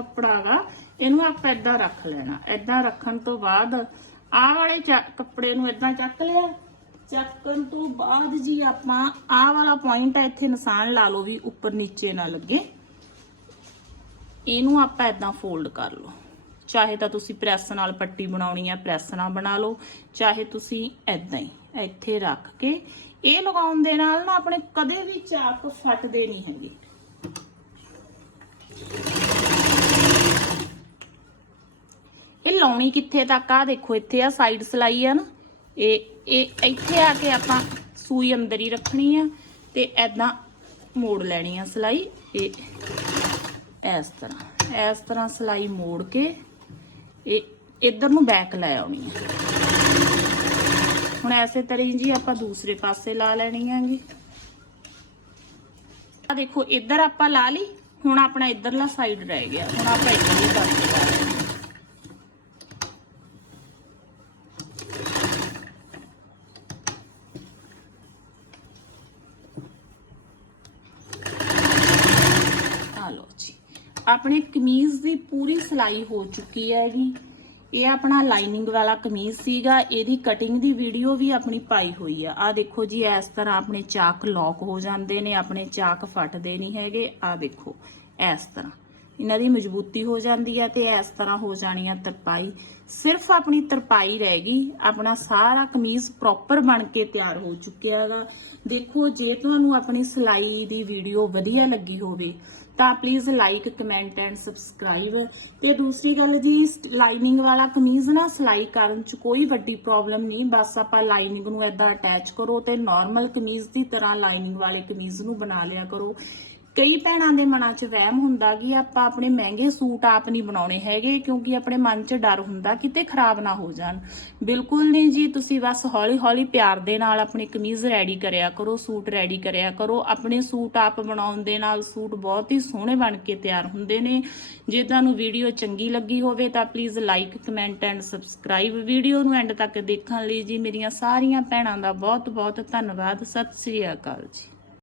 ਕੱਪੜਾ ਗਾ, ਇਹਨੂੰ ਆਪਾਂ ਏਦਾਂ ਰੱਖ ਲੈਣਾ। ਏਦਾਂ ਰੱਖਣ ਤੋਂ ਬਾਅਦ ਆਹ ਵਾਲੇ ਕੱਪੜੇ ਨੂੰ ਏਦਾਂ ਚੱਕ ਲਿਆ। ਚੱਕਣ ਤੋਂ ਬਾਅਦ ਜੀ ਆਪਾਂ ਆਹ ਵਾਲਾ ਪੁਆਇੰਟ ਹੈ ਇੱਥੇ ਨਿਸ਼ਾਨ ਲਾ ਲਓ ਵੀ ਉੱਪਰ ਨੀਚੇ ਨਾ ਲੱਗੇ। ਇਹਨੂੰ ਆਪਾਂ ਏਦਾਂ ਫੋਲਡ ਕਰ ਲਓ। ਚਾਹੇ ਤਾਂ ਤੁਸੀਂ ਪ੍ਰੈਸ ਨਾਲ ਪੱਟੀ ਬਣਾਉਣੀ ਹੈ ਪ੍ਰੈਸ ਨਾਲ ਬਣਾ ਲਓ, ਚਾਹੇ ਤੁਸੀਂ ਏਦਾਂ ਹੀ ਇੱਥੇ ਰੱਖ ਕੇ ਇਹ ਲਗਾਉਣ ਦੇ ਨਾਲ ਨਾ ਆਪਣੇ ਕਦੇ ਵੀ ਚਾਕ ਫਟਦੇ ਨਹੀਂ ਹੈਗੇ। ਇਹ ਲਾਉਣੀ ਕਿੱਥੇ ਤੱਕ? ਆ ਦੇਖੋ, ਇੱਥੇ ਆ ਸਾਈਡ ਸਲਾਈ ਆ ਨਾ। ਇਹ ਇਹ ਇੱਥੇ ਆ ਕੇ ਆਪਾਂ ਸੂਈ ਅੰਦਰ ਹੀ ਰੱਖਣੀ ਆ ਤੇ ਐਦਾਂ ਮੋੜ ਲੈਣੀ ਆ ਸਲਾਈ। ਇਹ ਇਸ ਤਰ੍ਹਾਂ ਇਸ ਤਰ੍ਹਾਂ ਸਲਾਈ ਮੋੜ ਕੇ ਇਹ ਇੱਧਰ ਨੂੰ ਬੈਕ ਲੈ ਆਉਣੀ ਆ। ਹੁਣ ਐਸੇ ਤਰ੍ਹਾਂ ਹੀ ਜੀ ਆਪਾਂ ਦੂਸਰੇ ਪਾਸੇ ਲਾ ਲੈਣੀ ਹੈਗੀ। ਆ ਦੇਖੋ, ਇੱਧਰ ਆਪਾਂ ਲਾ ਲਈ, ਹੁਣ ਆਪਣਾ ਇੱਧਰਲਾ ਸਾਈਡ ਰਹਿ ਗਿਆ। ਹੁਣ ਆਪਾਂ ਇੱਧਰਲੀ ਪਾਸੇ ਲਾ ਲੈਣੀ ਆ ਲਓ ਜੀ ਆਪਣੇ ਕਮੀਜ਼ ਦੀ ਪੂਰੀ ਸਿਲਾਈ ਹੋ ਚੁੱਕੀ ਹੈ ਜੀ। ਇਹ ਆਪਣਾ ਲਾਈਨਿੰਗ ਵਾਲਾ ਕਮੀਜ਼ ਸੀਗਾ। ਇਹਦੀ ਕਟਿੰਗ ਦੀ ਵੀਡੀਓ ਵੀ ਆਪਣੀ ਪਾਈ ਹੋਈ ਆ। ਆ ਦੇਖੋ ਜੀ, ਇਸ ਤਰ੍ਹਾਂ ਆਪਣੇ ਚਾਕ ਲੌਕ ਹੋ ਜਾਂਦੇ ਨੇ, ਆਪਣੇ ਚਾਕ ਫਟਦੇ ਨਹੀਂ ਹੈਗੇ। ਆ ਦੇਖੋ, ਇਸ ਤਰ੍ਹਾਂ। ਇਹਨਾਂ ਦੀ ਮਜ਼ਬੂਤੀ ਹੋ ਜਾਂਦੀ ਆ ਤੇ ਇਸ ਤਰ੍ਹਾਂ ਹੋ ਜਾਣੀ ਆ ਤਰਪਾਈ। ਸਿਰਫ ਆਪਣੀ ਤਰਪਾਈ ਰਹਿ ਗਈ। ਆਪਣਾ ਸਾਰਾ ਕਮੀਜ਼ ਪ੍ਰੋਪਰ ਬਣ ਕੇ ਤਿਆਰ ਹੋ ਚੁੱਕਿਆ ਹੈਗਾ। ਦੇਖੋ, ਜੇ ਤੁਹਾਨੂੰ ਆਪਣੀ ਸਿਲਾਈ ਦੀ ਵੀਡੀਓ ਵਧੀਆ ਲੱਗੀ ਹੋਵੇ ਤਾਂ please like comment and subscribe ਤੇ ਦੂਸਰੀ ਗੱਲ ਜੀ ਲਾਈਨਿੰਗ ਵਾਲਾ ਕਮੀਜ਼ ਨਾ ਸਿਲਾਈ ਕਰਨ ਚ ਕੋਈ ਵੱਡੀ ਪ੍ਰੋਬਲਮ ਨਹੀਂ, ਬਸ ਆਪਾਂ ਲਾਈਨਿੰਗ ਨੂੰ ਏਦਾਂ ਅਟੈਚ ਕਰੋ ਤੇ ਨਾਰਮਲ ਕਮੀਜ਼ ਦੀ ਤਰ੍ਹਾਂ ਲਾਈਨਿੰਗ ਵਾਲੇ ਕਮੀਜ਼ ਨੂੰ ਬਣਾ ਲਿਆ ਕਰੋ। ਕਈ ਭੈਣਾਂ ਦੇ ਮਨਾਂ 'ਚ ਵਹਿਮ ਹੁੰਦਾ ਕਿ ਆਪਾਂ ਆਪਣੇ ਮਹਿੰਗੇ ਸੂਟ ਆਪ ਨਹੀਂ ਬਣਾਉਣੇ ਹੈਗੇ ਕਿਉਂਕਿ ਆਪਣੇ ਮਨ 'ਚ ਡਰ ਹੁੰਦਾ ਕਿਤੇ ਖਰਾਬ ਨਾ ਹੋ ਜਾਣ। ਬਿਲਕੁਲ ਨਹੀਂ ਜੀ, ਤੁਸੀਂ ਬਸ ਹੌਲੀ-ਹੌਲੀ ਪਿਆਰ ਦੇ ਨਾਲ ਆਪਣੀ ਕਮੀਜ਼ ਰੈਡੀ ਕਰਿਆ ਕਰੋ, ਸੂਟ ਰੈਡੀ ਕਰਿਆ ਕਰੋ। ਆਪਣੇ ਸੂਟ ਆਪ ਬਣਾਉਣ ਦੇ ਨਾਲ ਸੂਟ ਬਹੁਤ ਹੀ ਸੋਹਣੇ ਬਣ ਕੇ ਤਿਆਰ ਹੁੰਦੇ ਨੇ। ਜੇ ਤੁਹਾਨੂੰ ਵੀਡੀਓ ਚੰਗੀ ਲੱਗੀ ਹੋਵੇ ਤਾਂ please like comment and subscribe video ਨੂੰ ਐਂਡ ਤੱਕ ਦੇਖਣ ਲਈ ਜੀ ਮੇਰੀਆਂ ਸਾਰੀਆਂ ਭੈਣਾਂ ਦਾ ਬਹੁਤ-ਬਹੁਤ ਧੰਨਵਾਦ। ਸਤਿ ਸ੍ਰੀ ਅਕਾਲ ਜੀ।